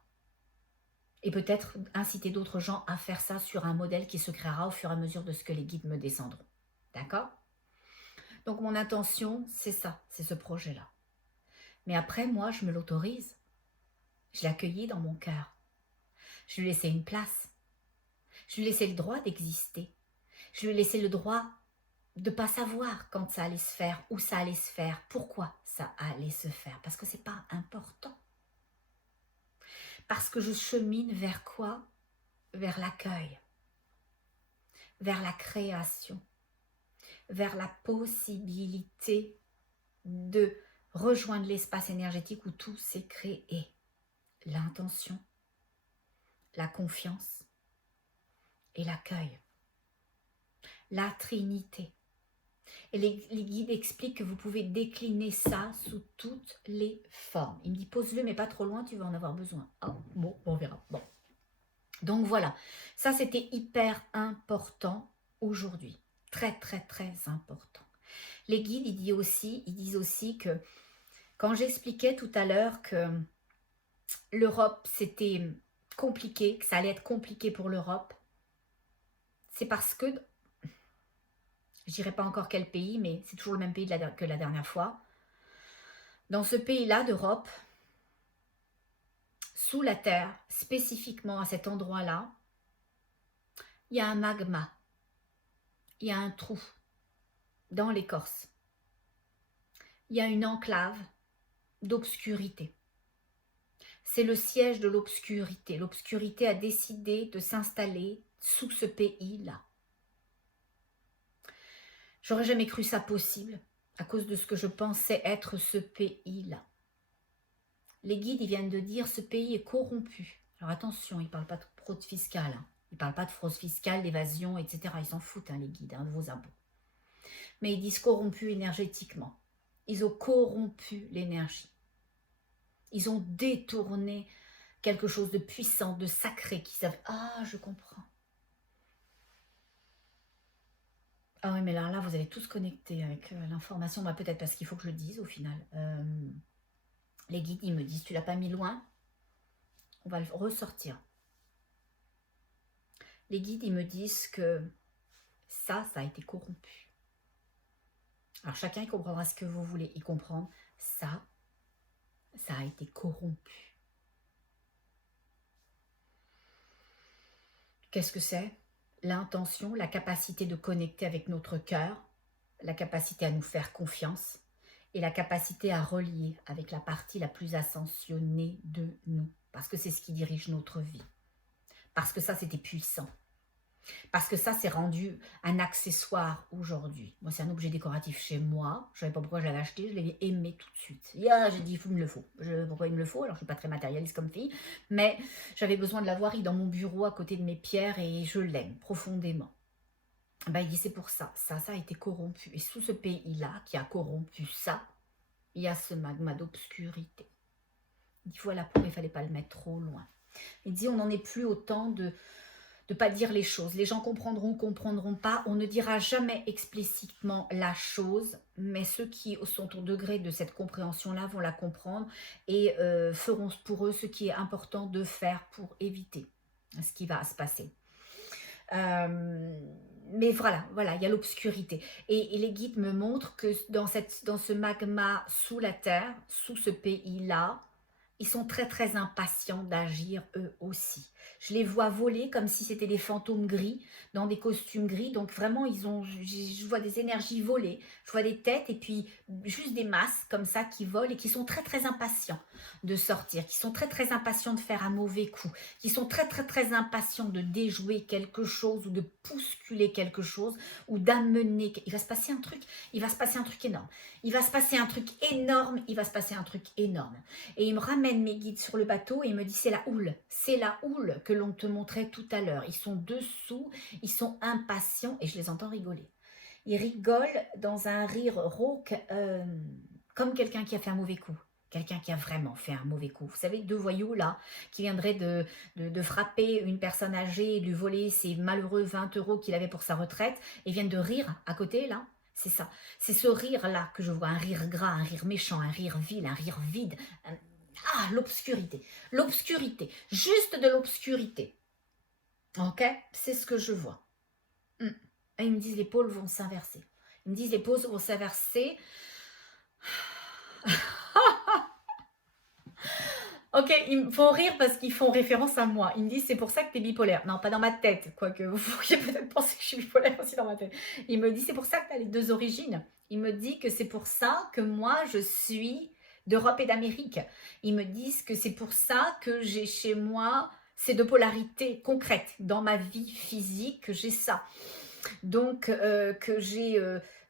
Et peut-être inciter d'autres gens à faire ça sur un modèle qui se créera au fur et à mesure de ce que les guides me descendront. D'accord? Donc mon intention, c'est ça, c'est ce projet-là. Mais après, moi, je me l'autorise. Je l'ai accueilli dans mon cœur. Je lui ai laissé une place. Je lui ai laissé le droit d'exister. Je lui ai laissé le droit de ne pas savoir quand ça allait se faire, où ça allait se faire, pourquoi ça allait se faire. Parce que ce n'est pas important. Parce que je chemine vers quoi? Vers l'accueil, vers la création, vers la possibilité de rejoindre l'espace énergétique où tout s'est créé. L'intention, la confiance et l'accueil. La Trinité. Et les guides expliquent que vous pouvez décliner ça sous toutes les formes. Il me dit, pose-le, mais pas trop loin, tu vas en avoir besoin. Ah, bon, on verra. Bon. Donc voilà, ça c'était hyper important aujourd'hui. Très, très, très important. Les guides, ils disent aussi que, quand j'expliquais tout à l'heure que l'Europe, c'était compliqué, que ça allait être compliqué pour l'Europe, c'est parce que, je dirais pas encore quel pays, mais c'est toujours le même pays que la dernière fois. Dans ce pays-là d'Europe, sous la terre, spécifiquement à cet endroit-là, il y a un magma, il y a un trou dans l'écorce. Il y a une enclave d'obscurité. C'est le siège de l'obscurité. L'obscurité a décidé de s'installer sous ce pays-là. J'aurais jamais cru ça possible à cause de ce que je pensais être ce pays-là. Les guides, ils viennent de dire ce pays est corrompu. Alors attention, ils ne parlent pas de fraude fiscale. Ils ne parlent pas de fraude fiscale, d'évasion, etc. Ils s'en foutent, les guides, de vos impôts. Mais ils disent corrompu énergétiquement. Ils ont corrompu l'énergie. Ils ont détourné quelque chose de puissant, de sacré, qui savent. Ah, je comprends. Ah oui, mais là, vous allez tous connecter avec l'information. Bah, peut-être parce qu'il faut que je le dise au final. Les guides, ils me disent, tu l'as pas mis loin, on va le ressortir. Les guides, ils me disent que ça a été corrompu. Alors chacun, il comprendra ce que vous voulez y comprendre. Ça a été corrompu. Qu'est-ce que c'est? L'intention, la capacité de connecter avec notre cœur, la capacité à nous faire confiance et la capacité à relier avec la partie la plus ascensionnée de nous. Parce que c'est ce qui dirige notre vie. Parce que ça, c'était puissant. Parce que ça, c'est rendu un accessoire aujourd'hui. Moi, c'est un objet décoratif chez moi. Je ne savais pas pourquoi je l'avais acheté. Je l'ai aimé tout de suite. J'ai dit, il me le faut. Pourquoi il me le faut? Alors, je ne suis pas très matérialiste comme fille. Mais j'avais besoin de l'avoir dans mon bureau à côté de mes pierres et je l'aime profondément. Ben, il dit, c'est pour ça. Ça a été corrompu. Et sous ce pays-là, qui a corrompu ça, il y a ce magma d'obscurité. Il dit, voilà pourquoi il ne fallait pas le mettre trop loin. Il dit, on n'en est plus au temps de ne pas dire les choses. Les gens comprendront pas. On ne dira jamais explicitement la chose, mais ceux qui sont au degré de cette compréhension-là vont la comprendre et feront pour eux ce qui est important de faire pour éviter ce qui va se passer. Mais voilà, il y a l'obscurité. Et les guides me montrent que dans ce magma sous la terre, sous ce pays-là, ils sont très très impatients d'agir eux aussi. Je les vois voler comme si c'était des fantômes gris, dans des costumes gris. Donc vraiment, je vois des énergies voler, je vois des têtes et puis juste des masses comme ça qui volent et qui sont très très impatients de sortir, qui sont très très impatients de faire un mauvais coup, qui sont très très très impatients de déjouer quelque chose ou de bousculer quelque chose ou d'amener. Il va se passer un truc, il va se passer un truc énorme. Il va se passer un truc énorme, il va se passer un truc énorme. Et il me ramène mes guides sur le bateau et il me dit c'est la houle que l'on te montrait tout à l'heure. Ils sont dessous, ils sont impatients et je les entends rigoler. Ils rigolent dans un rire rauque comme quelqu'un qui a fait un mauvais coup. Quelqu'un qui a vraiment fait un mauvais coup. Vous savez, deux voyous là, qui viendraient de frapper une personne âgée et de lui voler ses malheureux 20 € qu'il avait pour sa retraite et viennent de rire à côté là. C'est ça. C'est ce rire-là que je vois, un rire gras, un rire méchant, un rire vil, un rire vide. L'obscurité. L'obscurité. Juste de l'obscurité. Ok? C'est ce que je vois. Et ils me disent les pôles vont s'inverser. Ils me disent les pôles vont s'inverser. Ok, ils me font rire parce qu'ils font référence à moi. Ils me disent c'est pour ça que tu es bipolaire. Non, pas dans ma tête, quoique vous pourriez peut-être penser que je suis bipolaire aussi dans ma tête. Il me dit c'est pour ça que tu as les deux origines. Il me dit que c'est pour ça que moi je suis d'Europe et d'Amérique. Ils me disent que c'est pour ça que j'ai chez moi ces deux polarités concrètes. Dans ma vie physique, que j'ai ça. Donc que j'ai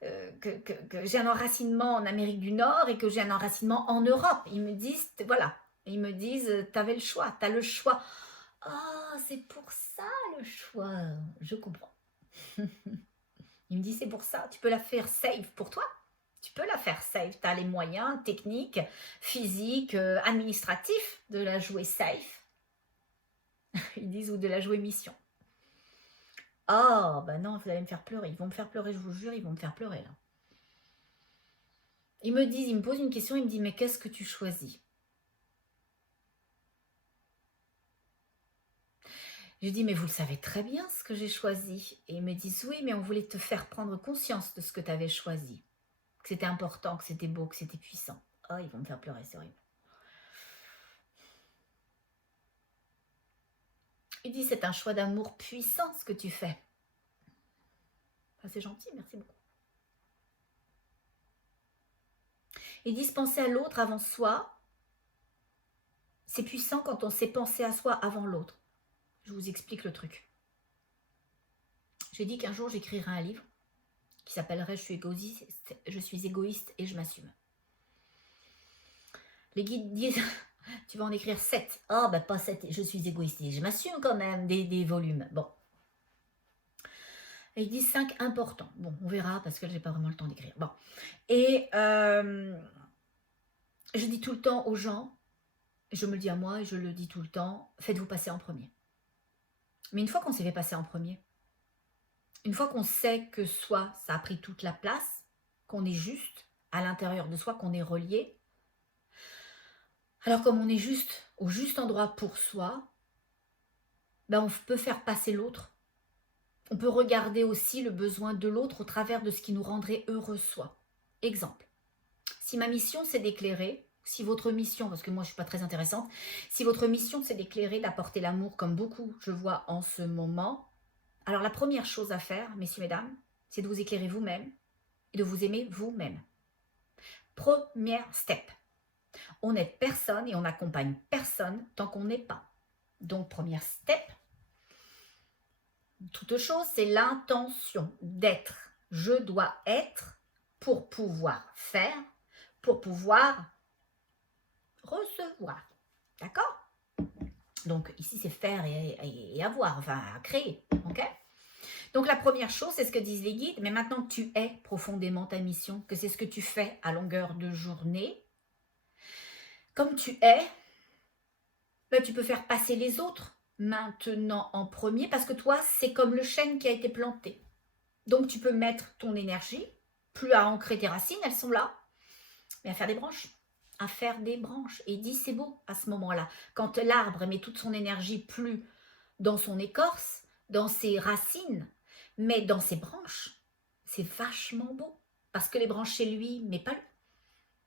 un enracinement en Amérique du Nord et que j'ai un enracinement en Europe. Ils me disent, voilà, ils me disent, t'avais le choix, t'as le choix. Ah, c'est pour ça le choix. Je comprends. Il me dit, c'est pour ça, tu peux la faire safe pour toi. Tu peux la faire safe. Tu as les moyens techniques, physiques, administratifs de la jouer safe. Ils disent, ou de la jouer mission. Oh, bah non, vous allez me faire pleurer. Ils vont me faire pleurer, je vous jure, ils vont me faire pleurer là. Ils me posent une question, ils me disent, mais qu'est-ce que tu choisis? Je dis, mais vous le savez très bien ce que j'ai choisi. Et ils me disent, oui, mais on voulait te faire prendre conscience de ce que tu avais choisi. Que c'était important, que c'était beau, que c'était puissant. Oh, ils vont me faire pleurer, c'est horrible. Il dit, c'est un choix d'amour puissant ce que tu fais. Ah, c'est gentil, merci beaucoup. Ils disent, penser à l'autre avant soi. C'est puissant quand on sait penser à soi avant l'autre. Je vous explique le truc. J'ai dit qu'un jour j'écrirai un livre qui s'appellerait je suis égoïste et je m'assume. Les guides disent, tu vas en écrire 7. Ah, ben pas 7, je suis égoïste et je m'assume quand même des volumes. Bon. Et ils disent 5 importants. Bon, on verra parce que j'ai pas vraiment le temps d'écrire. Bon. Et je dis tout le temps aux gens, je me le dis à moi et je le dis tout le temps, faites-vous passer en premier. Mais une fois qu'on s'est fait passer en premier, une fois qu'on sait que soi, ça a pris toute la place, qu'on est juste à l'intérieur de soi, qu'on est relié, alors comme on est juste au juste endroit pour soi, ben on peut faire passer l'autre. On peut regarder aussi le besoin de l'autre au travers de ce qui nous rendrait heureux soi. Exemple, si ma mission c'est d'éclairer, si votre mission, parce que moi je ne suis pas très intéressante, si votre mission c'est d'éclairer, d'apporter l'amour comme beaucoup je vois en ce moment, alors la première chose à faire, messieurs, mesdames, c'est de vous éclairer vous-même et de vous aimer vous-même. Première step. On n'aide personne et on n'accompagne personne tant qu'on n'est pas. Donc première step, Toute chose, c'est l'intention d'être. Je dois être pour pouvoir faire, pour pouvoir recevoir. D'accord? Donc ici, c'est faire et avoir, enfin créer. Ok? Donc la première chose, c'est ce que disent les guides, mais maintenant que tu es profondément ta mission, que c'est ce que tu fais à longueur de journée, comme tu es, ben, tu peux faire passer les autres maintenant en premier, parce que toi, c'est comme le chêne qui a été planté. Donc tu peux mettre ton énergie, plus à ancrer tes racines, elles sont là, mais à faire des branches. À faire des branches. Et dit, c'est beau à ce moment-là. Quand l'arbre met toute son énergie plus dans son écorce, dans ses racines, mais dans ses branches, c'est vachement beau. Parce que les branches chez lui, mais pas lui.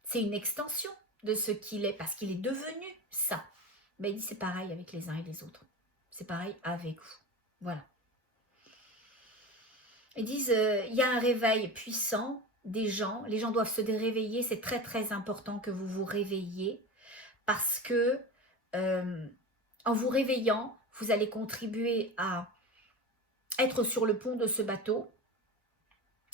C'est une extension de ce qu'il est, parce qu'il est devenu ça. Mais il dit, c'est pareil avec les uns et les autres. C'est pareil avec vous. Voilà. Ils disent, il y a un réveil puissant des gens. Les gens doivent se réveiller. C'est très, très important que vous vous réveilliez. Parce que, en vous réveillant, vous allez contribuer à être sur le pont de ce bateau,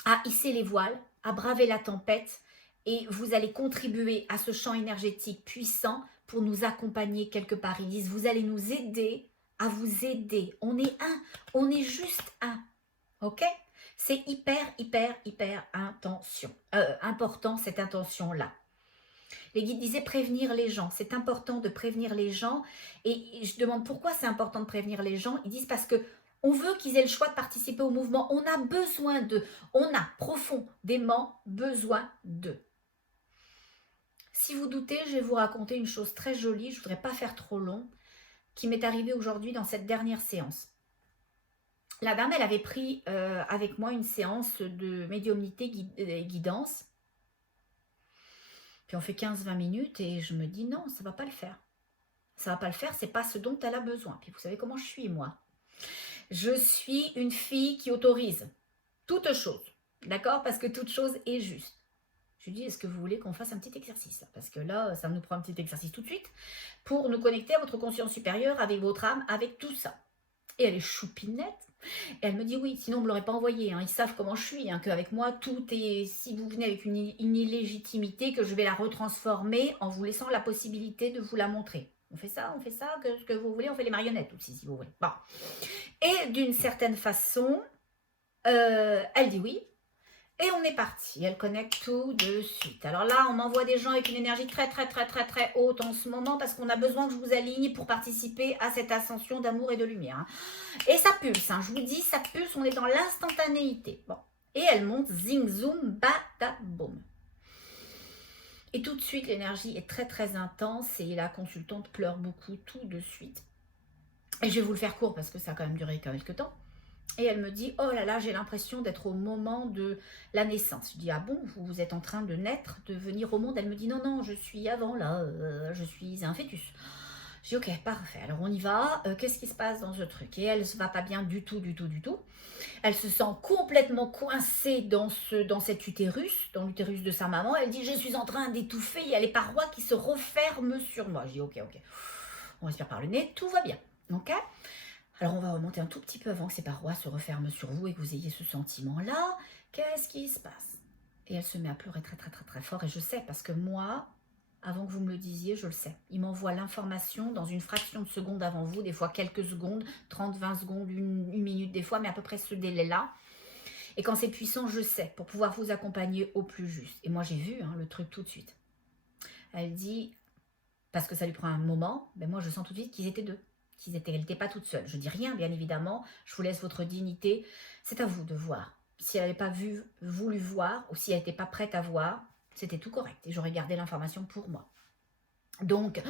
à hisser les voiles, à braver la tempête, et vous allez contribuer à ce champ énergétique puissant pour nous accompagner quelque part. Ils disent, vous allez nous aider à vous aider. On est un, on est juste un. Ok? C'est hyper, hyper, hyper important cette intention-là. Les guides disaient prévenir les gens. C'est important de prévenir les gens. Et je demande pourquoi c'est important de prévenir les gens. Ils disent parce que on veut qu'ils aient le choix de participer au mouvement. On a besoin d'eux. On a profondément besoin d'eux. Si vous doutez, je vais vous raconter une chose très jolie. Je ne voudrais pas faire trop long. Qui m'est arrivée aujourd'hui dans cette dernière séance. La dame, elle avait pris avec moi une séance de médiumnité guidance. Puis on fait 15-20 minutes et je me dis non, ça ne va pas le faire. Ça ne va pas le faire, c'est pas ce dont elle a besoin. Puis vous savez comment je suis, moi. Je suis une fille qui autorise toute chose. D'accord? Parce que toute chose est juste. Je lui dis, est-ce que vous voulez qu'on fasse un petit exercice? Parce que là, ça nous prend un petit exercice tout de suite pour nous connecter à votre conscience supérieure, avec votre âme, avec tout ça. Et elle est choupinette. Et elle me dit oui, sinon on ne me l'aurait pas envoyé. Hein. Ils savent comment je suis, hein, qu'avec moi, tout est... Si vous venez avec une illégitimité, que je vais la retransformer en vous laissant la possibilité de vous la montrer. On fait ça, que ce que vous voulez, on fait les marionnettes aussi, si vous voulez. Bon. Et d'une certaine façon, elle dit oui. Et on est parti, elle connecte tout de suite. Alors là, on m'envoie des gens avec une énergie très, très, très, très, très haute en ce moment parce qu'on a besoin que je vous aligne pour participer à cette ascension d'amour et de lumière. Hein. Et ça pulse, hein, je vous dis, ça pulse, on est dans l'instantanéité. Bon. Et elle monte, zing, zoom, badaboum. Et tout de suite, l'énergie est très, très intense et la consultante pleure beaucoup tout de suite. Et je vais vous le faire court parce que ça a quand même duré quelques temps. Et elle me dit, oh là là, j'ai l'impression d'être au moment de la naissance. Je dis, ah bon, vous êtes en train de naître, de venir au monde? Elle me dit, non, non, je suis avant là, je suis un fœtus. Je dis, ok, parfait, alors on y va. Qu'est-ce qui se passe dans ce truc? Et elle ne se va pas bien du tout, du tout, du tout. Elle se sent complètement coincée dans cet utérus, dans l'utérus de sa maman. Elle dit, je suis en train d'étouffer, il y a les parois qui se referment sur moi. Je dis, ok, ok, on respire par le nez, tout va bien, ok? Alors, on va remonter un tout petit peu avant que ces parois se referment sur vous et que vous ayez ce sentiment-là. Qu'est-ce qui se passe? Et elle se met à pleurer très, très, très, très fort. Et je sais, parce que moi, avant que vous me le disiez, je le sais. Il m'envoie l'information dans une fraction de seconde avant vous, des fois quelques secondes, 30, 20 secondes, une minute des fois, mais à peu près ce délai-là. Et quand c'est puissant, je sais, pour pouvoir vous accompagner au plus juste. Et moi, j'ai vu hein, le truc tout de suite. Elle dit, parce que ça lui prend un moment, ben moi, je sens tout de suite qu'ils étaient deux. Elle n'était pas toute seule. Je dis rien, bien évidemment. Je vous laisse votre dignité. C'est à vous de voir. Si elle n'avait pas voulu voir, ou si elle n'était pas prête à voir, c'était tout correct. Et j'aurais gardé l'information pour moi. Donc,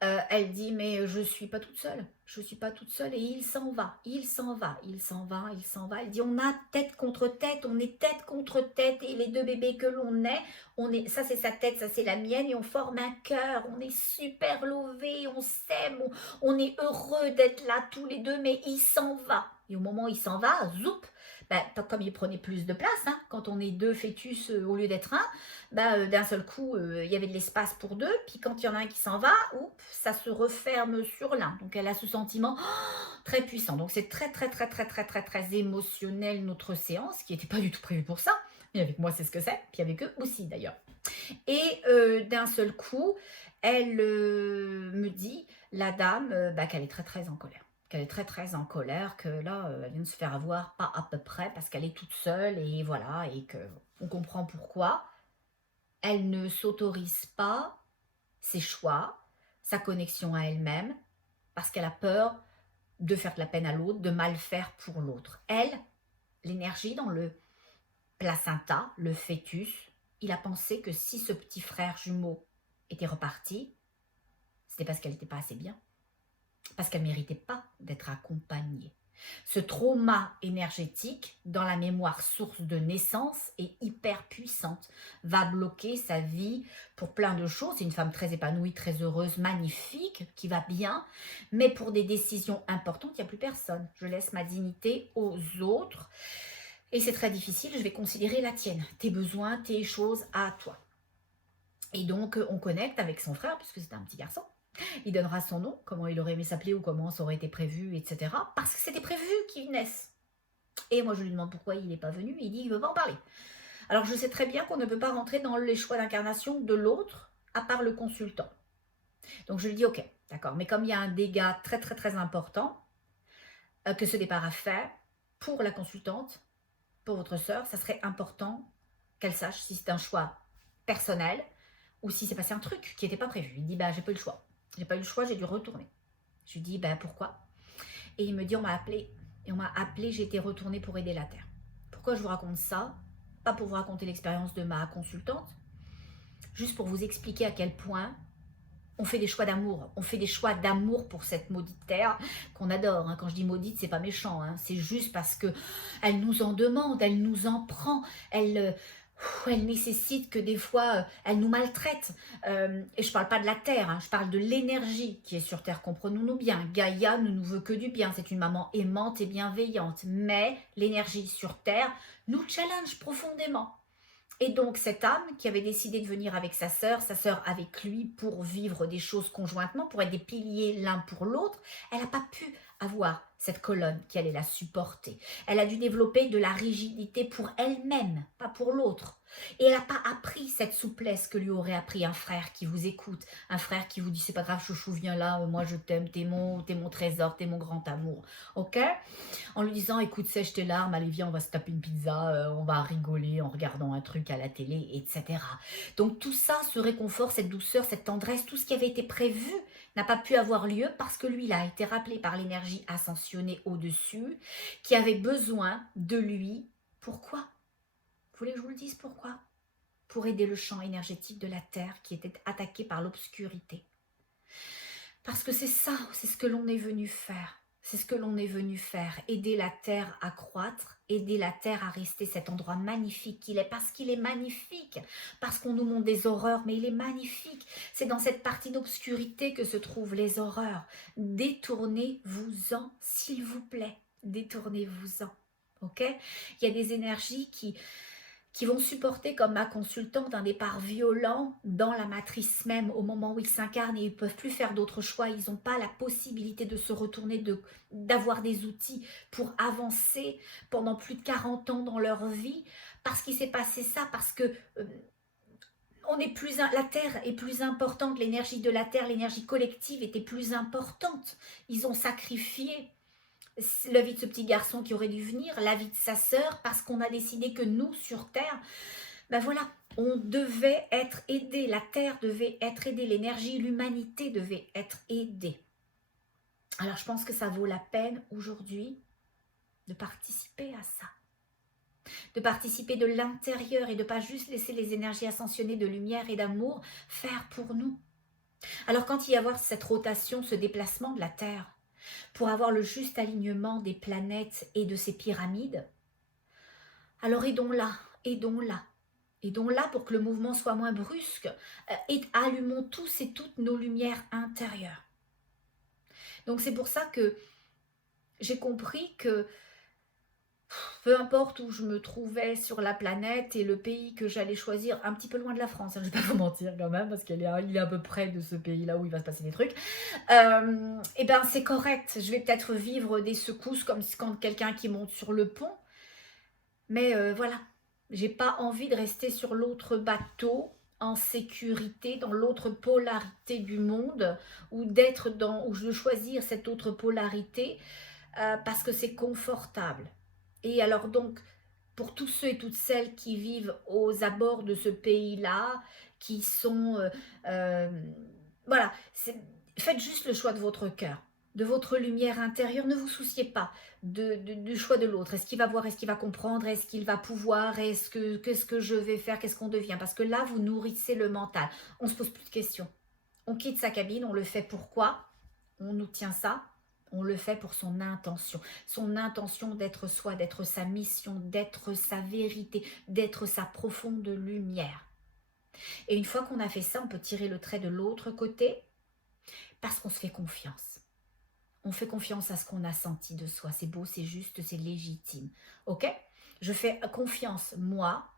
elle dit, mais je ne suis pas toute seule. Je ne suis pas toute seule. Et il s'en va. Il s'en va. Il s'en va. Il s'en va. Elle dit, on a tête contre tête. On est tête contre tête. Et les deux bébés que l'on est, ça c'est sa tête, ça c'est la mienne. Et on forme un cœur. On est super lovés. On s'aime. On est heureux d'être là tous les deux. Mais il s'en va. Et au moment où il s'en va, zoup, comme il prenait plus de place, hein, quand on est 2 fœtus au lieu d'être un, d'un seul coup, il y avait de l'espace pour 2, puis quand il y en a un qui s'en va, oups, ça se referme sur l'un. Donc elle a ce sentiment très puissant. Donc c'est très, très, très, très, très, très, très émotionnel notre séance, qui n'était pas du tout prévue pour ça. Mais avec moi, c'est ce que c'est, puis avec eux aussi d'ailleurs. Et d'un seul coup, elle me dit, la dame, qu'elle est très, très en colère. Qu'elle est très, très en colère, que là, elle vient de se faire avoir, pas à peu près, parce qu'elle est toute seule, et voilà, et qu'on comprend pourquoi. Elle ne s'autorise pas ses choix, sa connexion à elle-même, parce qu'elle a peur de faire de la peine à l'autre, de mal faire pour l'autre. Elle, l'énergie dans le placenta, le fœtus, il a pensé que si ce petit frère jumeau était reparti, c'était parce qu'elle n'était pas assez bien, parce qu'elle ne méritait pas d'être accompagnée. Ce trauma énergétique dans la mémoire source de naissance est hyper puissante, va bloquer sa vie pour plein de choses. C'est une femme très épanouie, très heureuse, magnifique, qui va bien, mais pour des décisions importantes, il n'y a plus personne. Je laisse ma dignité aux autres. Et c'est très difficile, je vais considérer la tienne, tes besoins, tes choses à toi. Et donc, on connecte avec son frère, puisque c'est un petit garçon. Il donnera son nom, comment il aurait aimé s'appeler ou comment ça aurait été prévu, etc. Parce que c'était prévu qu'il naisse. Et moi, je lui demande pourquoi il n'est pas venu, et il dit qu'il ne veut pas en parler. Alors, je sais très bien qu'on ne peut pas rentrer dans les choix d'incarnation de l'autre, à part le consultant. Donc, je lui dis, ok, d'accord, mais comme il y a un dégât très, très, très important, que ce départ a fait, pour la consultante, pour votre sœur, ça serait important qu'elle sache si c'est un choix personnel ou si c'est passé un truc qui n'était pas prévu. Il dit, j'ai pas eu le choix. J'ai pas eu le choix, j'ai dû retourner. Je lui dis, pourquoi? Et il me dit, on m'a appelé. Et on m'a appelé, j'ai été retournée pour aider la Terre. Pourquoi je vous raconte ça? Pas pour vous raconter l'expérience de ma consultante, juste pour vous expliquer à quel point on fait des choix d'amour. On fait des choix d'amour pour cette maudite terre qu'on adore. Hein. Quand je dis maudite, c'est pas méchant. Hein. C'est juste parce que elle nous en demande, elle nous en prend, elle nécessite que des fois, elle nous maltraite. Et je parle pas de la terre, hein, je parle de l'énergie qui est sur terre. Comprenons-nous bien. Gaïa ne nous veut que du bien. C'est une maman aimante et bienveillante. Mais l'énergie sur terre nous challenge profondément. Et donc cette âme qui avait décidé de venir avec sa sœur avec lui pour vivre des choses conjointement, pour être des piliers l'un pour l'autre, elle n'a pas pu avoir cette colonne qui allait la supporter. Elle a dû développer de la rigidité pour elle-même, pas pour l'autre. Et elle n'a pas appris cette souplesse que lui aurait appris un frère qui vous écoute, un frère qui vous dit c'est pas grave chouchou, viens là, moi je t'aime, t'es mon trésor, t'es mon grand amour, ok? En lui disant écoute sèche tes larmes, allez viens on va se taper une pizza, on va rigoler en regardant un truc à la télé, etc. Donc tout ça, ce réconfort, cette douceur, cette tendresse, tout ce qui avait été prévu n'a pas pu avoir lieu parce que lui, il a été rappelé par l'énergie ascensionnée au-dessus, qui avait besoin de lui. Pourquoi? Vous voulez que je vous le dise pourquoi? Pour aider le champ énergétique de la Terre qui était attaqué par l'obscurité. Parce que c'est ça, c'est ce que l'on est venu faire. C'est ce que l'on est venu faire, aider la Terre à croître, aider la Terre à rester cet endroit magnifique qu'il est, parce qu'il est magnifique, parce qu'on nous montre des horreurs, mais il est magnifique. C'est dans cette partie d'obscurité que se trouvent les horreurs. Détournez-vous-en, s'il vous plaît, détournez-vous-en, ok? Il y a des énergies qui vont supporter comme ma consultante un départ violent dans la matrice même au moment où ils s'incarnent et ils ne peuvent plus faire d'autres choix, ils n'ont pas la possibilité de se retourner, d'avoir des outils pour avancer pendant plus de 40 ans dans leur vie, parce qu'il s'est passé ça, parce que la Terre est plus importante, l'énergie de la Terre, l'énergie collective était plus importante, ils ont sacrifié la vie de ce petit garçon qui aurait dû venir, la vie de sa sœur, parce qu'on a décidé que nous, sur Terre, voilà, on devait être aidé, la Terre devait être aidée, l'énergie, l'humanité devait être aidée. Alors je pense que ça vaut la peine aujourd'hui de participer à ça, de participer de l'intérieur et de pas juste laisser les énergies ascensionnées de lumière et d'amour faire pour nous. Alors quand il y a cette rotation, ce déplacement de la Terre, pour avoir le juste alignement des planètes et de ces pyramides, alors aidons-la, aidons-la. Aidons-la pour que le mouvement soit moins brusque et allumons tous et toutes nos lumières intérieures. Donc c'est pour ça que j'ai compris que peu importe où je me trouvais sur la planète et le pays que j'allais choisir, un petit peu loin de la France, hein, je vais pas vous mentir quand même, parce qu'il est à peu près de ce pays-là où il va se passer des trucs, et ben c'est correct. Je vais peut-être vivre des secousses comme quand quelqu'un qui monte sur le pont, mais voilà, j'ai pas envie de rester sur l'autre bateau en sécurité, dans l'autre polarité du monde, ou d'être dans, ou de choisir cette autre polarité parce que c'est confortable. Et alors donc, pour tous ceux et toutes celles qui vivent aux abords de ce pays-là, qui sont... euh, voilà, faites juste le choix de votre cœur, de votre lumière intérieure. Ne vous souciez pas du choix de l'autre. Est-ce qu'il va voir, est-ce qu'il va comprendre, est-ce qu'il va pouvoir, qu'est-ce que je vais faire, qu'est-ce qu'on devient. Parce que là, vous nourrissez le mental. On ne se pose plus de questions. On quitte sa cabine, on le fait pourquoi? On nous tient ça, on le fait pour son intention d'être soi, d'être sa mission, d'être sa vérité, d'être sa profonde lumière. Et une fois qu'on a fait ça, on peut tirer le trait de l'autre côté parce qu'on se fait confiance. On fait confiance à ce qu'on a senti de soi. C'est beau, c'est juste, c'est légitime. Ok? Je fais confiance, moi,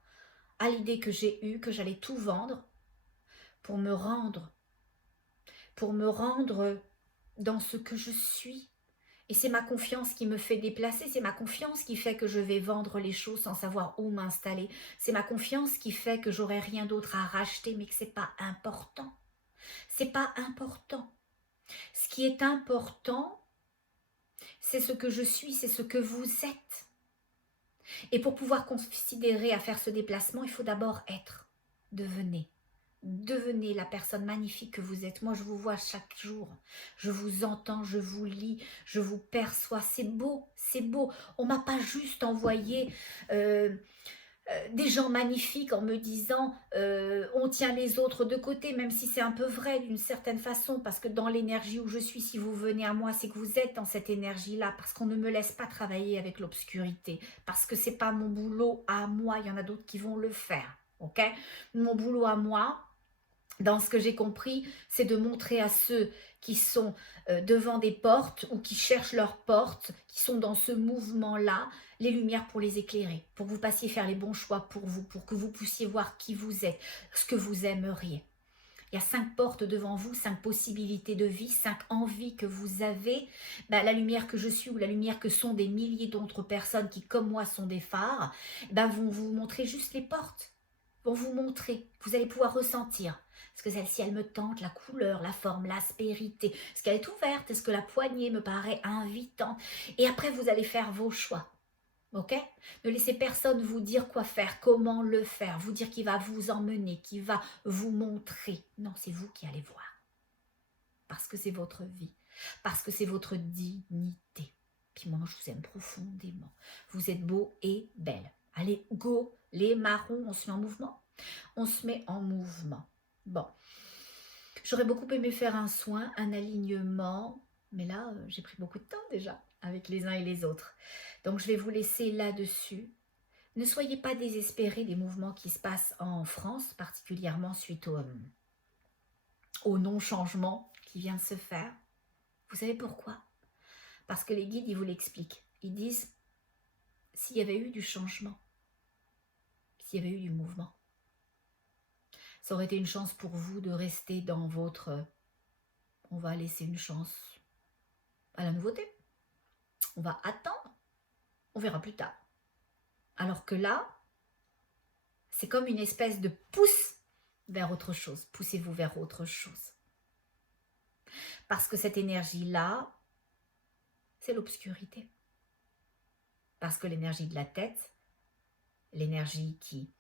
à l'idée que j'ai eue, que j'allais tout vendre pour me rendre dans ce que je suis. Et c'est ma confiance qui me fait déplacer, c'est ma confiance qui fait que je vais vendre les choses sans savoir où m'installer. C'est ma confiance qui fait que j'aurai rien d'autre à racheter, mais que c'est pas important. C'est pas important. Ce qui est important, c'est ce que je suis, c'est ce que vous êtes. Et pour pouvoir considérer à faire ce déplacement, il faut d'abord être. Devenez. Devenez la personne magnifique que vous êtes. Moi, je vous vois chaque jour. Je vous entends, je vous lis, je vous perçois. C'est beau, c'est beau. On m'a pas juste envoyé des gens magnifiques en me disant on tient les autres de côté, même si c'est un peu vrai d'une certaine façon, parce que dans l'énergie où je suis, si vous venez à moi, c'est que vous êtes dans cette énergie-là, parce qu'on ne me laisse pas travailler avec l'obscurité, parce que c'est pas mon boulot à moi, il y en a d'autres qui vont le faire, ok? Mon boulot à moi, dans ce que j'ai compris, c'est de montrer à ceux qui sont devant des portes ou qui cherchent leurs portes, qui sont dans ce mouvement-là, les lumières pour les éclairer, pour que vous passiez faire les bons choix pour vous, pour que vous puissiez voir qui vous êtes, ce que vous aimeriez. Il y a 5 portes devant vous, 5 possibilités de vie, 5 envies que vous avez. Ben, la lumière que je suis ou la lumière que sont des milliers d'autres personnes qui, comme moi, sont des phares, ben, vont vous montrer juste les portes. Vont vous montrer. Vous allez pouvoir ressentir. Est-ce que celle-ci, elle me tente, la couleur, la forme, l'aspérité? Est-ce qu'elle est ouverte? Est-ce que la poignée me paraît invitante? Et après, vous allez faire vos choix. Ok? Ne laissez personne vous dire quoi faire, comment le faire, vous dire qui va vous emmener, qui va vous montrer. Non, c'est vous qui allez voir. Parce que c'est votre vie, parce que c'est votre dignité. Puis moi, je vous aime profondément. Vous êtes beau et belle. Allez, go, les marrons, on se met en mouvement. On se met en mouvement. Bon, j'aurais beaucoup aimé faire un soin, un alignement, mais là, j'ai pris beaucoup de temps déjà avec les uns et les autres. Donc, je vais vous laisser là-dessus. Ne soyez pas désespérés des mouvements qui se passent en France, particulièrement suite au non-changement qui vient de se faire. Vous savez pourquoi? Parce que les guides, ils vous l'expliquent. Ils disent, s'il y avait eu du changement, s'il y avait eu du mouvement, ça aurait été une chance pour vous de rester dans votre... On va laisser une chance à la nouveauté. On va attendre. On verra plus tard. Alors que là, c'est comme une espèce de pouce vers autre chose. Poussez-vous vers autre chose. Parce que cette énergie-là, c'est l'obscurité. Parce que l'énergie de la tête, l'énergie qui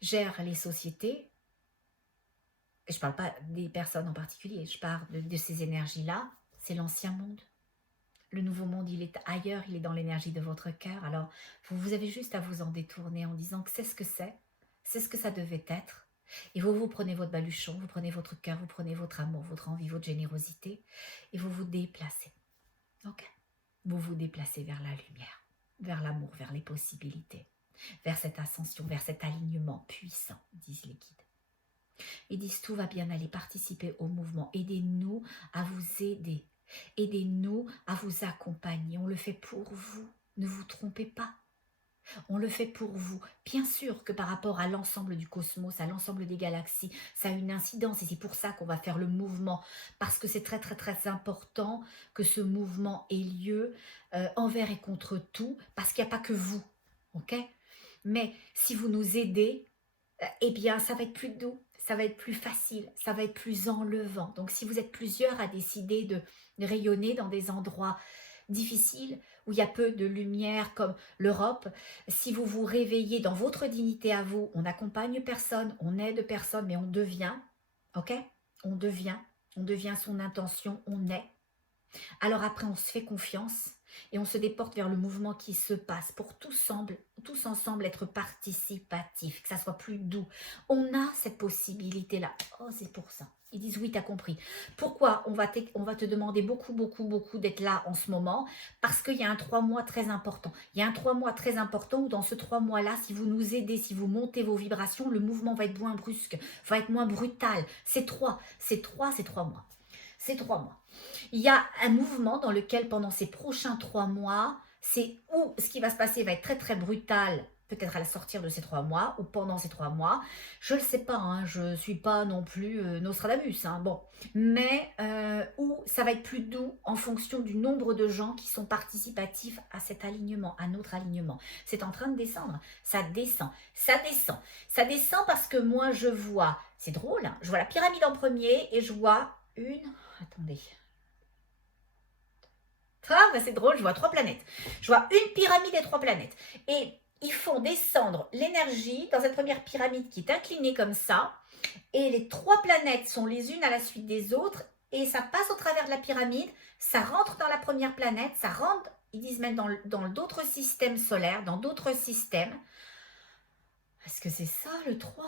gère les sociétés, je ne parle pas des personnes en particulier, je parle de ces énergies-là, c'est l'ancien monde. Le nouveau monde, il est ailleurs, il est dans l'énergie de votre cœur. Alors, vous avez juste à vous en détourner en disant que c'est ce que ça devait être. Et vous prenez votre baluchon, vous prenez votre cœur, vous prenez votre amour, votre envie, votre générosité, et vous vous déplacez. Ok? Vous vous déplacez vers la lumière, vers l'amour, vers les possibilités, vers cette ascension, vers cet alignement puissant, disent les guides. Ils disent tout va bien aller, participer au mouvement, aidez-nous à vous aider. Aidez-nous à vous accompagner, on le fait pour vous. Ne vous trompez pas. On le fait pour vous. Bien sûr que par rapport à l'ensemble du cosmos, à l'ensemble des galaxies, ça a une incidence et c'est pour ça qu'on va faire le mouvement, parce que c'est très très très important que ce mouvement ait lieu envers et contre tout, parce qu'il n'y a pas que vous, ok? Mais si vous nous aidez, eh bien ça va être plus doux, ça va être plus facile, ça va être plus enlevant. Donc si vous êtes plusieurs à décider de rayonner dans des endroits difficiles, où il y a peu de lumière comme l'Europe, si vous vous réveillez dans votre dignité à vous, on n'accompagne personne, on aide personne, mais on devient, ok? On devient son intention, on est. Alors après, on se fait confiance et on se déporte vers le mouvement qui se passe pour tous ensemble être participatifs, que ça soit plus doux. On a cette possibilité-là. Oh, c'est pour ça. Ils disent oui, tu as compris. Pourquoi on va te demander beaucoup, beaucoup, beaucoup d'être là en ce moment? Parce qu'il y a un 3 mois très important. Il y a un 3 mois très important où dans ce 3 mois-là, si vous nous aidez, si vous montez vos vibrations, le mouvement va être moins brusque, va être moins brutal. C'est 3 mois. C'est 3 mois. Il y a un mouvement dans lequel pendant ces prochains 3 mois, c'est où ce qui va se passer va être très très brutal, peut-être à la sortir de ces 3 mois ou pendant ces 3 mois. Je ne le sais pas, hein, je ne suis pas non plus Nostradamus, hein, bon. Mais où ça va être plus doux en fonction du nombre de gens qui sont participatifs à cet alignement, à notre alignement. C'est en train de descendre, ça descend, ça descend. Ça descend parce que moi je vois, c'est drôle, hein, je vois la pyramide en premier et je vois une... Attendez... Ah, bah c'est drôle, je vois 3 planètes. Je vois une pyramide et 3 planètes. Et ils font descendre l'énergie dans cette première pyramide qui est inclinée comme ça. Et les 3 planètes sont les unes à la suite des autres. Et ça passe au travers de la pyramide. Ça rentre dans la première planète. Ça rentre, ils disent même dans d'autres systèmes solaires, dans d'autres systèmes. Est-ce que c'est ça le 3?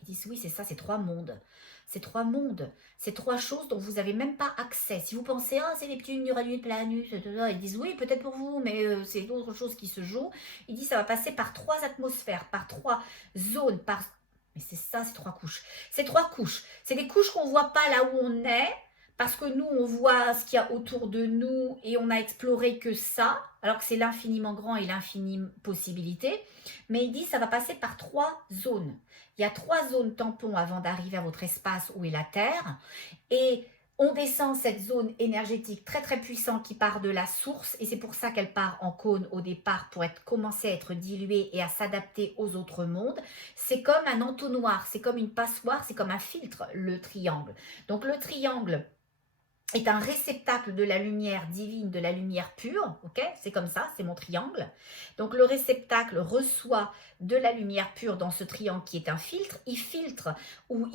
Ils disent oui, c'est ça, c'est 3 mondes. C'est 3 mondes. C'est 3 choses dont vous n'avez même pas accès. Si vous pensez, ah, c'est Neptune, Uranus, Planus, ils disent oui, peut-être pour vous, mais c'est d'autres choses qui se jouent. Ils disent ça va passer par 3 atmosphères, par 3 zones, par... Mais c'est ça, ces 3 couches. Ces 3 couches, c'est des couches qu'on ne voit pas là où on est, parce que nous, on voit ce qu'il y a autour de nous et on a exploré que ça, alors que c'est l'infiniment grand et l'infinime possibilité. Mais il dit ça va passer par 3 zones. Il y a 3 zones tampons avant d'arriver à votre espace où est la Terre. Et on descend cette zone énergétique très très puissante qui part de la source. Et c'est pour ça qu'elle part en cône au départ pour commencer à être diluée et à s'adapter aux autres mondes. C'est comme un entonnoir, c'est comme une passoire, c'est comme un filtre, le triangle. Donc le triangle est un réceptacle de la lumière divine, de la lumière pure, ok? C'est comme ça, c'est mon triangle. Donc le réceptacle reçoit de la lumière pure dans ce triangle qui est un filtre. Il filtre ou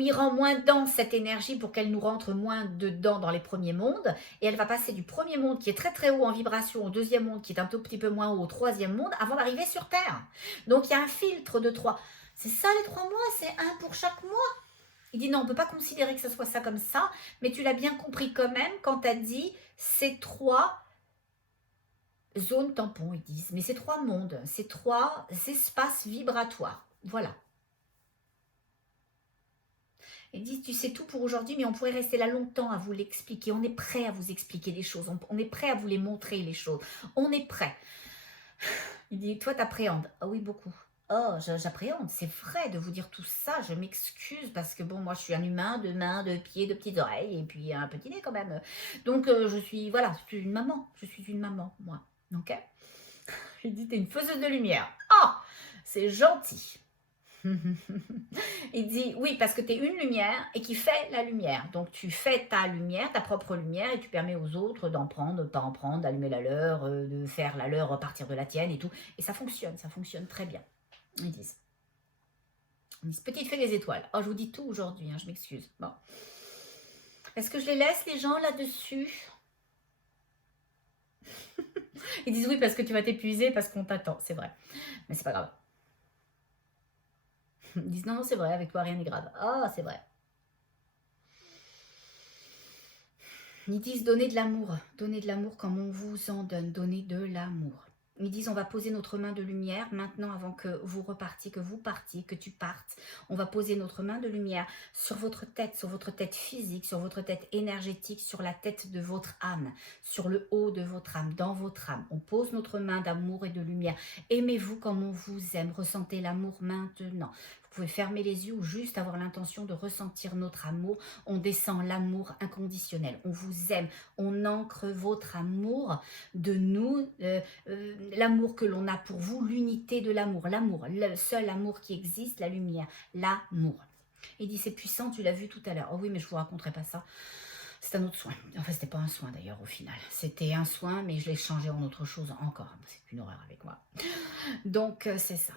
il rend moins dense cette énergie pour qu'elle nous rentre moins dedans dans les premiers mondes. Et elle va passer du premier monde qui est très très haut en vibration au deuxième monde qui est un tout petit peu moins haut au troisième monde avant d'arriver sur Terre. Donc il y a un filtre de 3. C'est ça les 3 mois, c'est un pour chaque mois. Il dit non, on ne peut pas considérer que ce soit ça comme ça, mais tu l'as bien compris quand même quand tu as dit ces 3 zones tampons, ils disent. Mais ces 3 mondes, ces 3 espaces vibratoires. Voilà. Ils disent, tu sais tout pour aujourd'hui, mais on pourrait rester là longtemps à vous l'expliquer. On est prêt à vous expliquer les choses. On est prêt à vous les montrer, les choses. On est prêt. Il dit, toi, t'appréhendes. Ah oui, beaucoup. Oh, j'appréhende, c'est vrai de vous dire tout ça, je m'excuse parce que bon, moi je suis un humain, de mains, de pieds, de petites oreilles et puis un petit nez quand même. Donc je suis, voilà, je suis une maman, moi. Ok. Il dit, t'es une faiseuse de lumière. Oh, c'est gentil. Il dit, oui, parce que tu es une lumière et qui fait la lumière. Donc tu fais ta lumière, ta propre lumière et tu permets aux autres d'en prendre, de pas en prendre, d'allumer la leur, de faire la leur à partir de la tienne et tout. Et ça fonctionne très bien. Ils disent, petite fée des étoiles. Oh, je vous dis tout aujourd'hui, hein, je m'excuse. Bon. Est-ce que je les laisse, les gens, là-dessus? Ils disent oui, parce que tu vas t'épuiser, parce qu'on t'attend. C'est vrai. Mais c'est pas grave. Ils disent non, c'est vrai, avec toi, rien n'est grave. Ah, c'est vrai. Ils disent donner de l'amour comme on vous en donne. Donner de l'amour. Ils disent on va poser notre main de lumière maintenant avant que vous repartiez, que vous partiez, que tu partes. On va poser notre main de lumière sur votre tête physique, sur votre tête énergétique, sur la tête de votre âme, sur le haut de votre âme, dans votre âme. On pose notre main d'amour et de lumière. Aimez-vous comme on vous aime. Ressentez l'amour maintenant. Vous pouvez fermer les yeux ou juste avoir l'intention de ressentir notre amour. On descend l'amour inconditionnel. On vous aime. On ancre votre amour de nous, l'amour que l'on a pour vous, l'unité de l'amour. L'amour, le seul amour qui existe, la lumière, l'amour. Il dit c'est puissant, tu l'as vu tout à l'heure. Oh oui, mais je ne vous raconterai pas ça. C'est un autre soin. Enfin, c'était pas un soin d'ailleurs au final. C'était un soin, mais je l'ai changé en autre chose encore. C'est une horreur avec moi. Donc, c'est ça.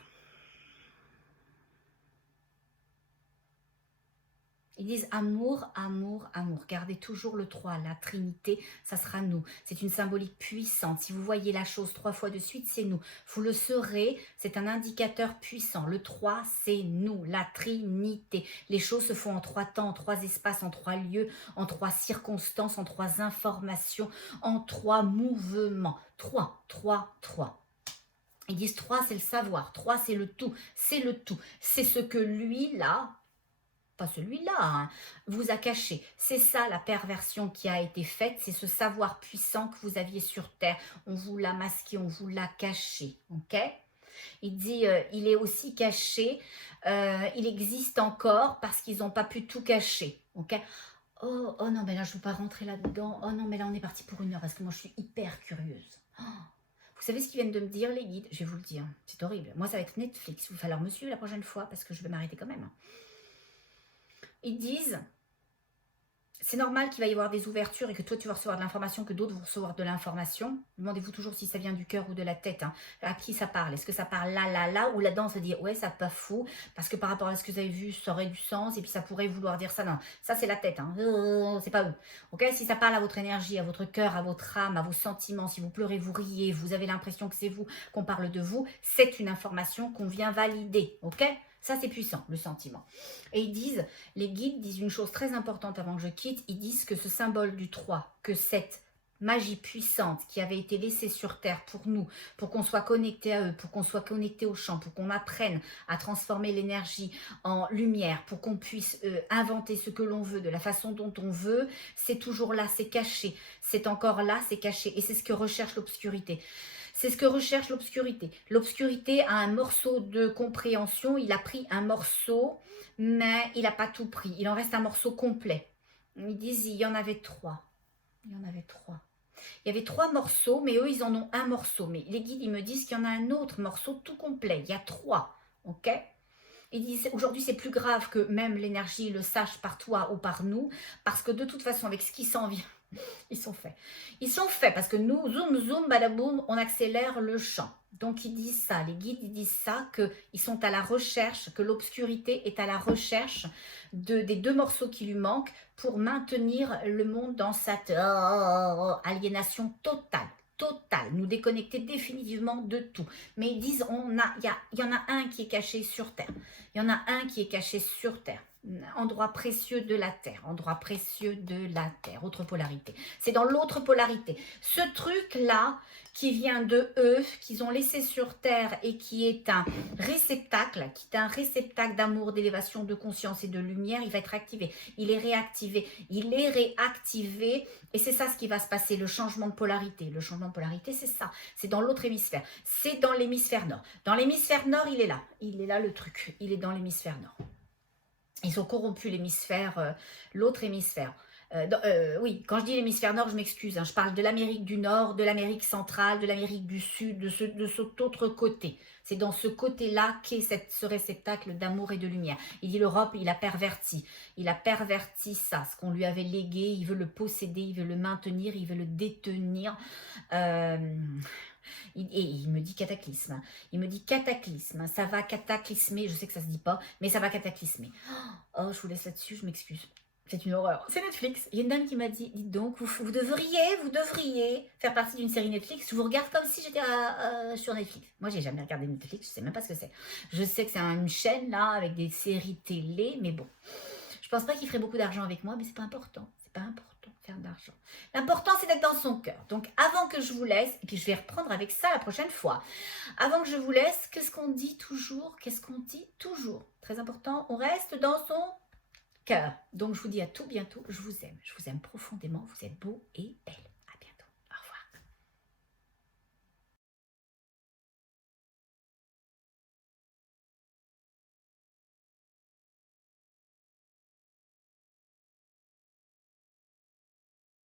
Ils disent amour, amour, amour. Gardez toujours le 3, la Trinité, ça sera nous. C'est une symbolique puissante. Si vous voyez la chose 3 fois de suite, c'est nous. Vous le saurez, c'est un indicateur puissant. Le 3, c'est nous, la Trinité. Les choses se font en 3 temps, en 3 espaces, en 3 lieux, en 3 circonstances, en 3 informations, en 3 mouvements. 3, 3, 3. Ils disent 3, c'est le savoir. 3, c'est le tout. C'est le tout. C'est ce que lui, là, pas celui-là, hein, vous a caché. C'est ça la perversion qui a été faite, c'est ce savoir puissant que vous aviez sur Terre. On vous l'a masqué, on vous l'a caché, ok? Il dit, il est aussi caché, il existe encore parce qu'ils n'ont pas pu tout cacher, ok? Oh, oh non, mais là, je ne veux pas rentrer là-dedans. Oh non, mais là, on est parti pour 1 heure parce que moi, je suis hyper curieuse. Oh, vous savez ce qu'ils viennent de me dire, les guides? Je vais vous le dire, c'est horrible. Moi, ça va être Netflix. Il va falloir me suivre la prochaine fois parce que je vais m'arrêter quand même. Ils disent, c'est normal qu'il va y avoir des ouvertures et que toi tu vas recevoir de l'information, que d'autres vont recevoir de l'information. Demandez-vous toujours si ça vient du cœur ou de la tête. Hein. À qui ça parle? Est-ce que ça parle là, ou là-dedans ça dit ouais, ça pas fou, parce que par rapport à ce que vous avez vu, ça aurait du sens, et puis ça pourrait vouloir dire ça. Non, ça c'est la tête, hein. C'est pas eux. Ok, si ça parle à votre énergie, à votre cœur, à votre âme, à vos sentiments, si vous pleurez, vous riez, vous avez l'impression que c'est vous, qu'on parle de vous, c'est une information qu'on vient valider. Ok? Ça, c'est puissant, le sentiment. Et ils disent, les guides disent une chose très importante avant que je quitte, ils disent que ce symbole du 3, que cette magie puissante qui avait été laissée sur Terre pour nous, pour qu'on soit connecté à eux, pour qu'on soit connecté au champ, pour qu'on apprenne à transformer l'énergie en lumière, pour qu'on puisse inventer ce que l'on veut, de la façon dont on veut, c'est toujours là, c'est caché. C'est encore là, c'est caché. Et c'est ce que recherche l'obscurité. C'est ce que recherche l'obscurité. L'obscurité a un morceau de compréhension. Il a pris un morceau, mais il n'a pas tout pris. Il en reste un morceau complet. Ils disent il y en avait 3. Il y en avait 3. Il y avait 3 morceaux, mais eux, ils en ont un morceau. Mais les guides, ils me disent qu'il y en a un autre morceau tout complet. Il y a 3. OK? Ils disent aujourd'hui, c'est plus grave que même l'énergie le sache par toi ou par nous, parce que de toute façon, avec ce qui s'en vient, ils sont faits. Ils sont faits parce que nous, zoom, zoom, badaboum, on accélère le champ. Donc, ils disent ça, les guides, ils disent ça, qu'ils sont à la recherche, que l'obscurité est à la recherche des 2 morceaux qui lui manquent pour maintenir le monde dans cette aliénation totale. Nous déconnecter définitivement de tout. Mais ils disent, il y en a un qui est caché sur Terre. Il y en a un qui est caché sur Terre. Endroit précieux de la Terre, endroit précieux de la Terre, autre polarité. C'est dans l'autre polarité. Ce truc-là, qui vient de eux, qu'ils ont laissé sur Terre et qui est un réceptacle, d'amour, d'élévation, de conscience et de lumière, il va être activé. Il est réactivé. Et c'est ça ce qui va se passer, le changement de polarité. Le changement de polarité, c'est ça. C'est dans l'autre hémisphère. C'est dans l'hémisphère nord. Dans l'hémisphère nord, il est là. Il est là le truc. Il est dans l'hémisphère nord. Ils ont corrompu l'hémisphère, l'autre hémisphère. Oui, quand je dis l'hémisphère nord, je m'excuse. Hein, je parle de l'Amérique du Nord, de l'Amérique centrale, de l'Amérique du Sud, de cet autre côté. C'est dans ce côté-là qu'est ce réceptacle d'amour et de lumière. Il dit l'Europe, il a perverti. Il a perverti ça, ce qu'on lui avait légué. Il veut le posséder, il veut le maintenir, il veut le détenir. Et il me dit cataclysme. Il me dit cataclysme. Ça va cataclysmer. Je sais que ça se dit pas, mais ça va cataclysmer. Oh, je vous laisse là-dessus, je m'excuse. C'est une horreur. C'est Netflix. Il y a une dame qui m'a dit, dites donc, vous devriez faire partie d'une série Netflix. Je vous regarde comme si j'étais sur Netflix. Moi, j'ai jamais regardé Netflix. Je sais même pas ce que c'est. Je sais que c'est une chaîne là avec des séries télé, mais bon. Je pense pas qu'il ferait beaucoup d'argent avec moi, mais c'est pas important. C'est pas important. faire d'argent. L'important, c'est d'être dans son cœur. Donc, avant que je vous laisse, et puis je vais reprendre avec ça la prochaine fois, avant que je vous laisse, qu'est-ce qu'on dit toujours? Qu'est-ce qu'on dit toujours? Très important, on reste dans son cœur. Donc, je vous dis à tout bientôt. Je vous aime profondément. Vous êtes beaux et belles.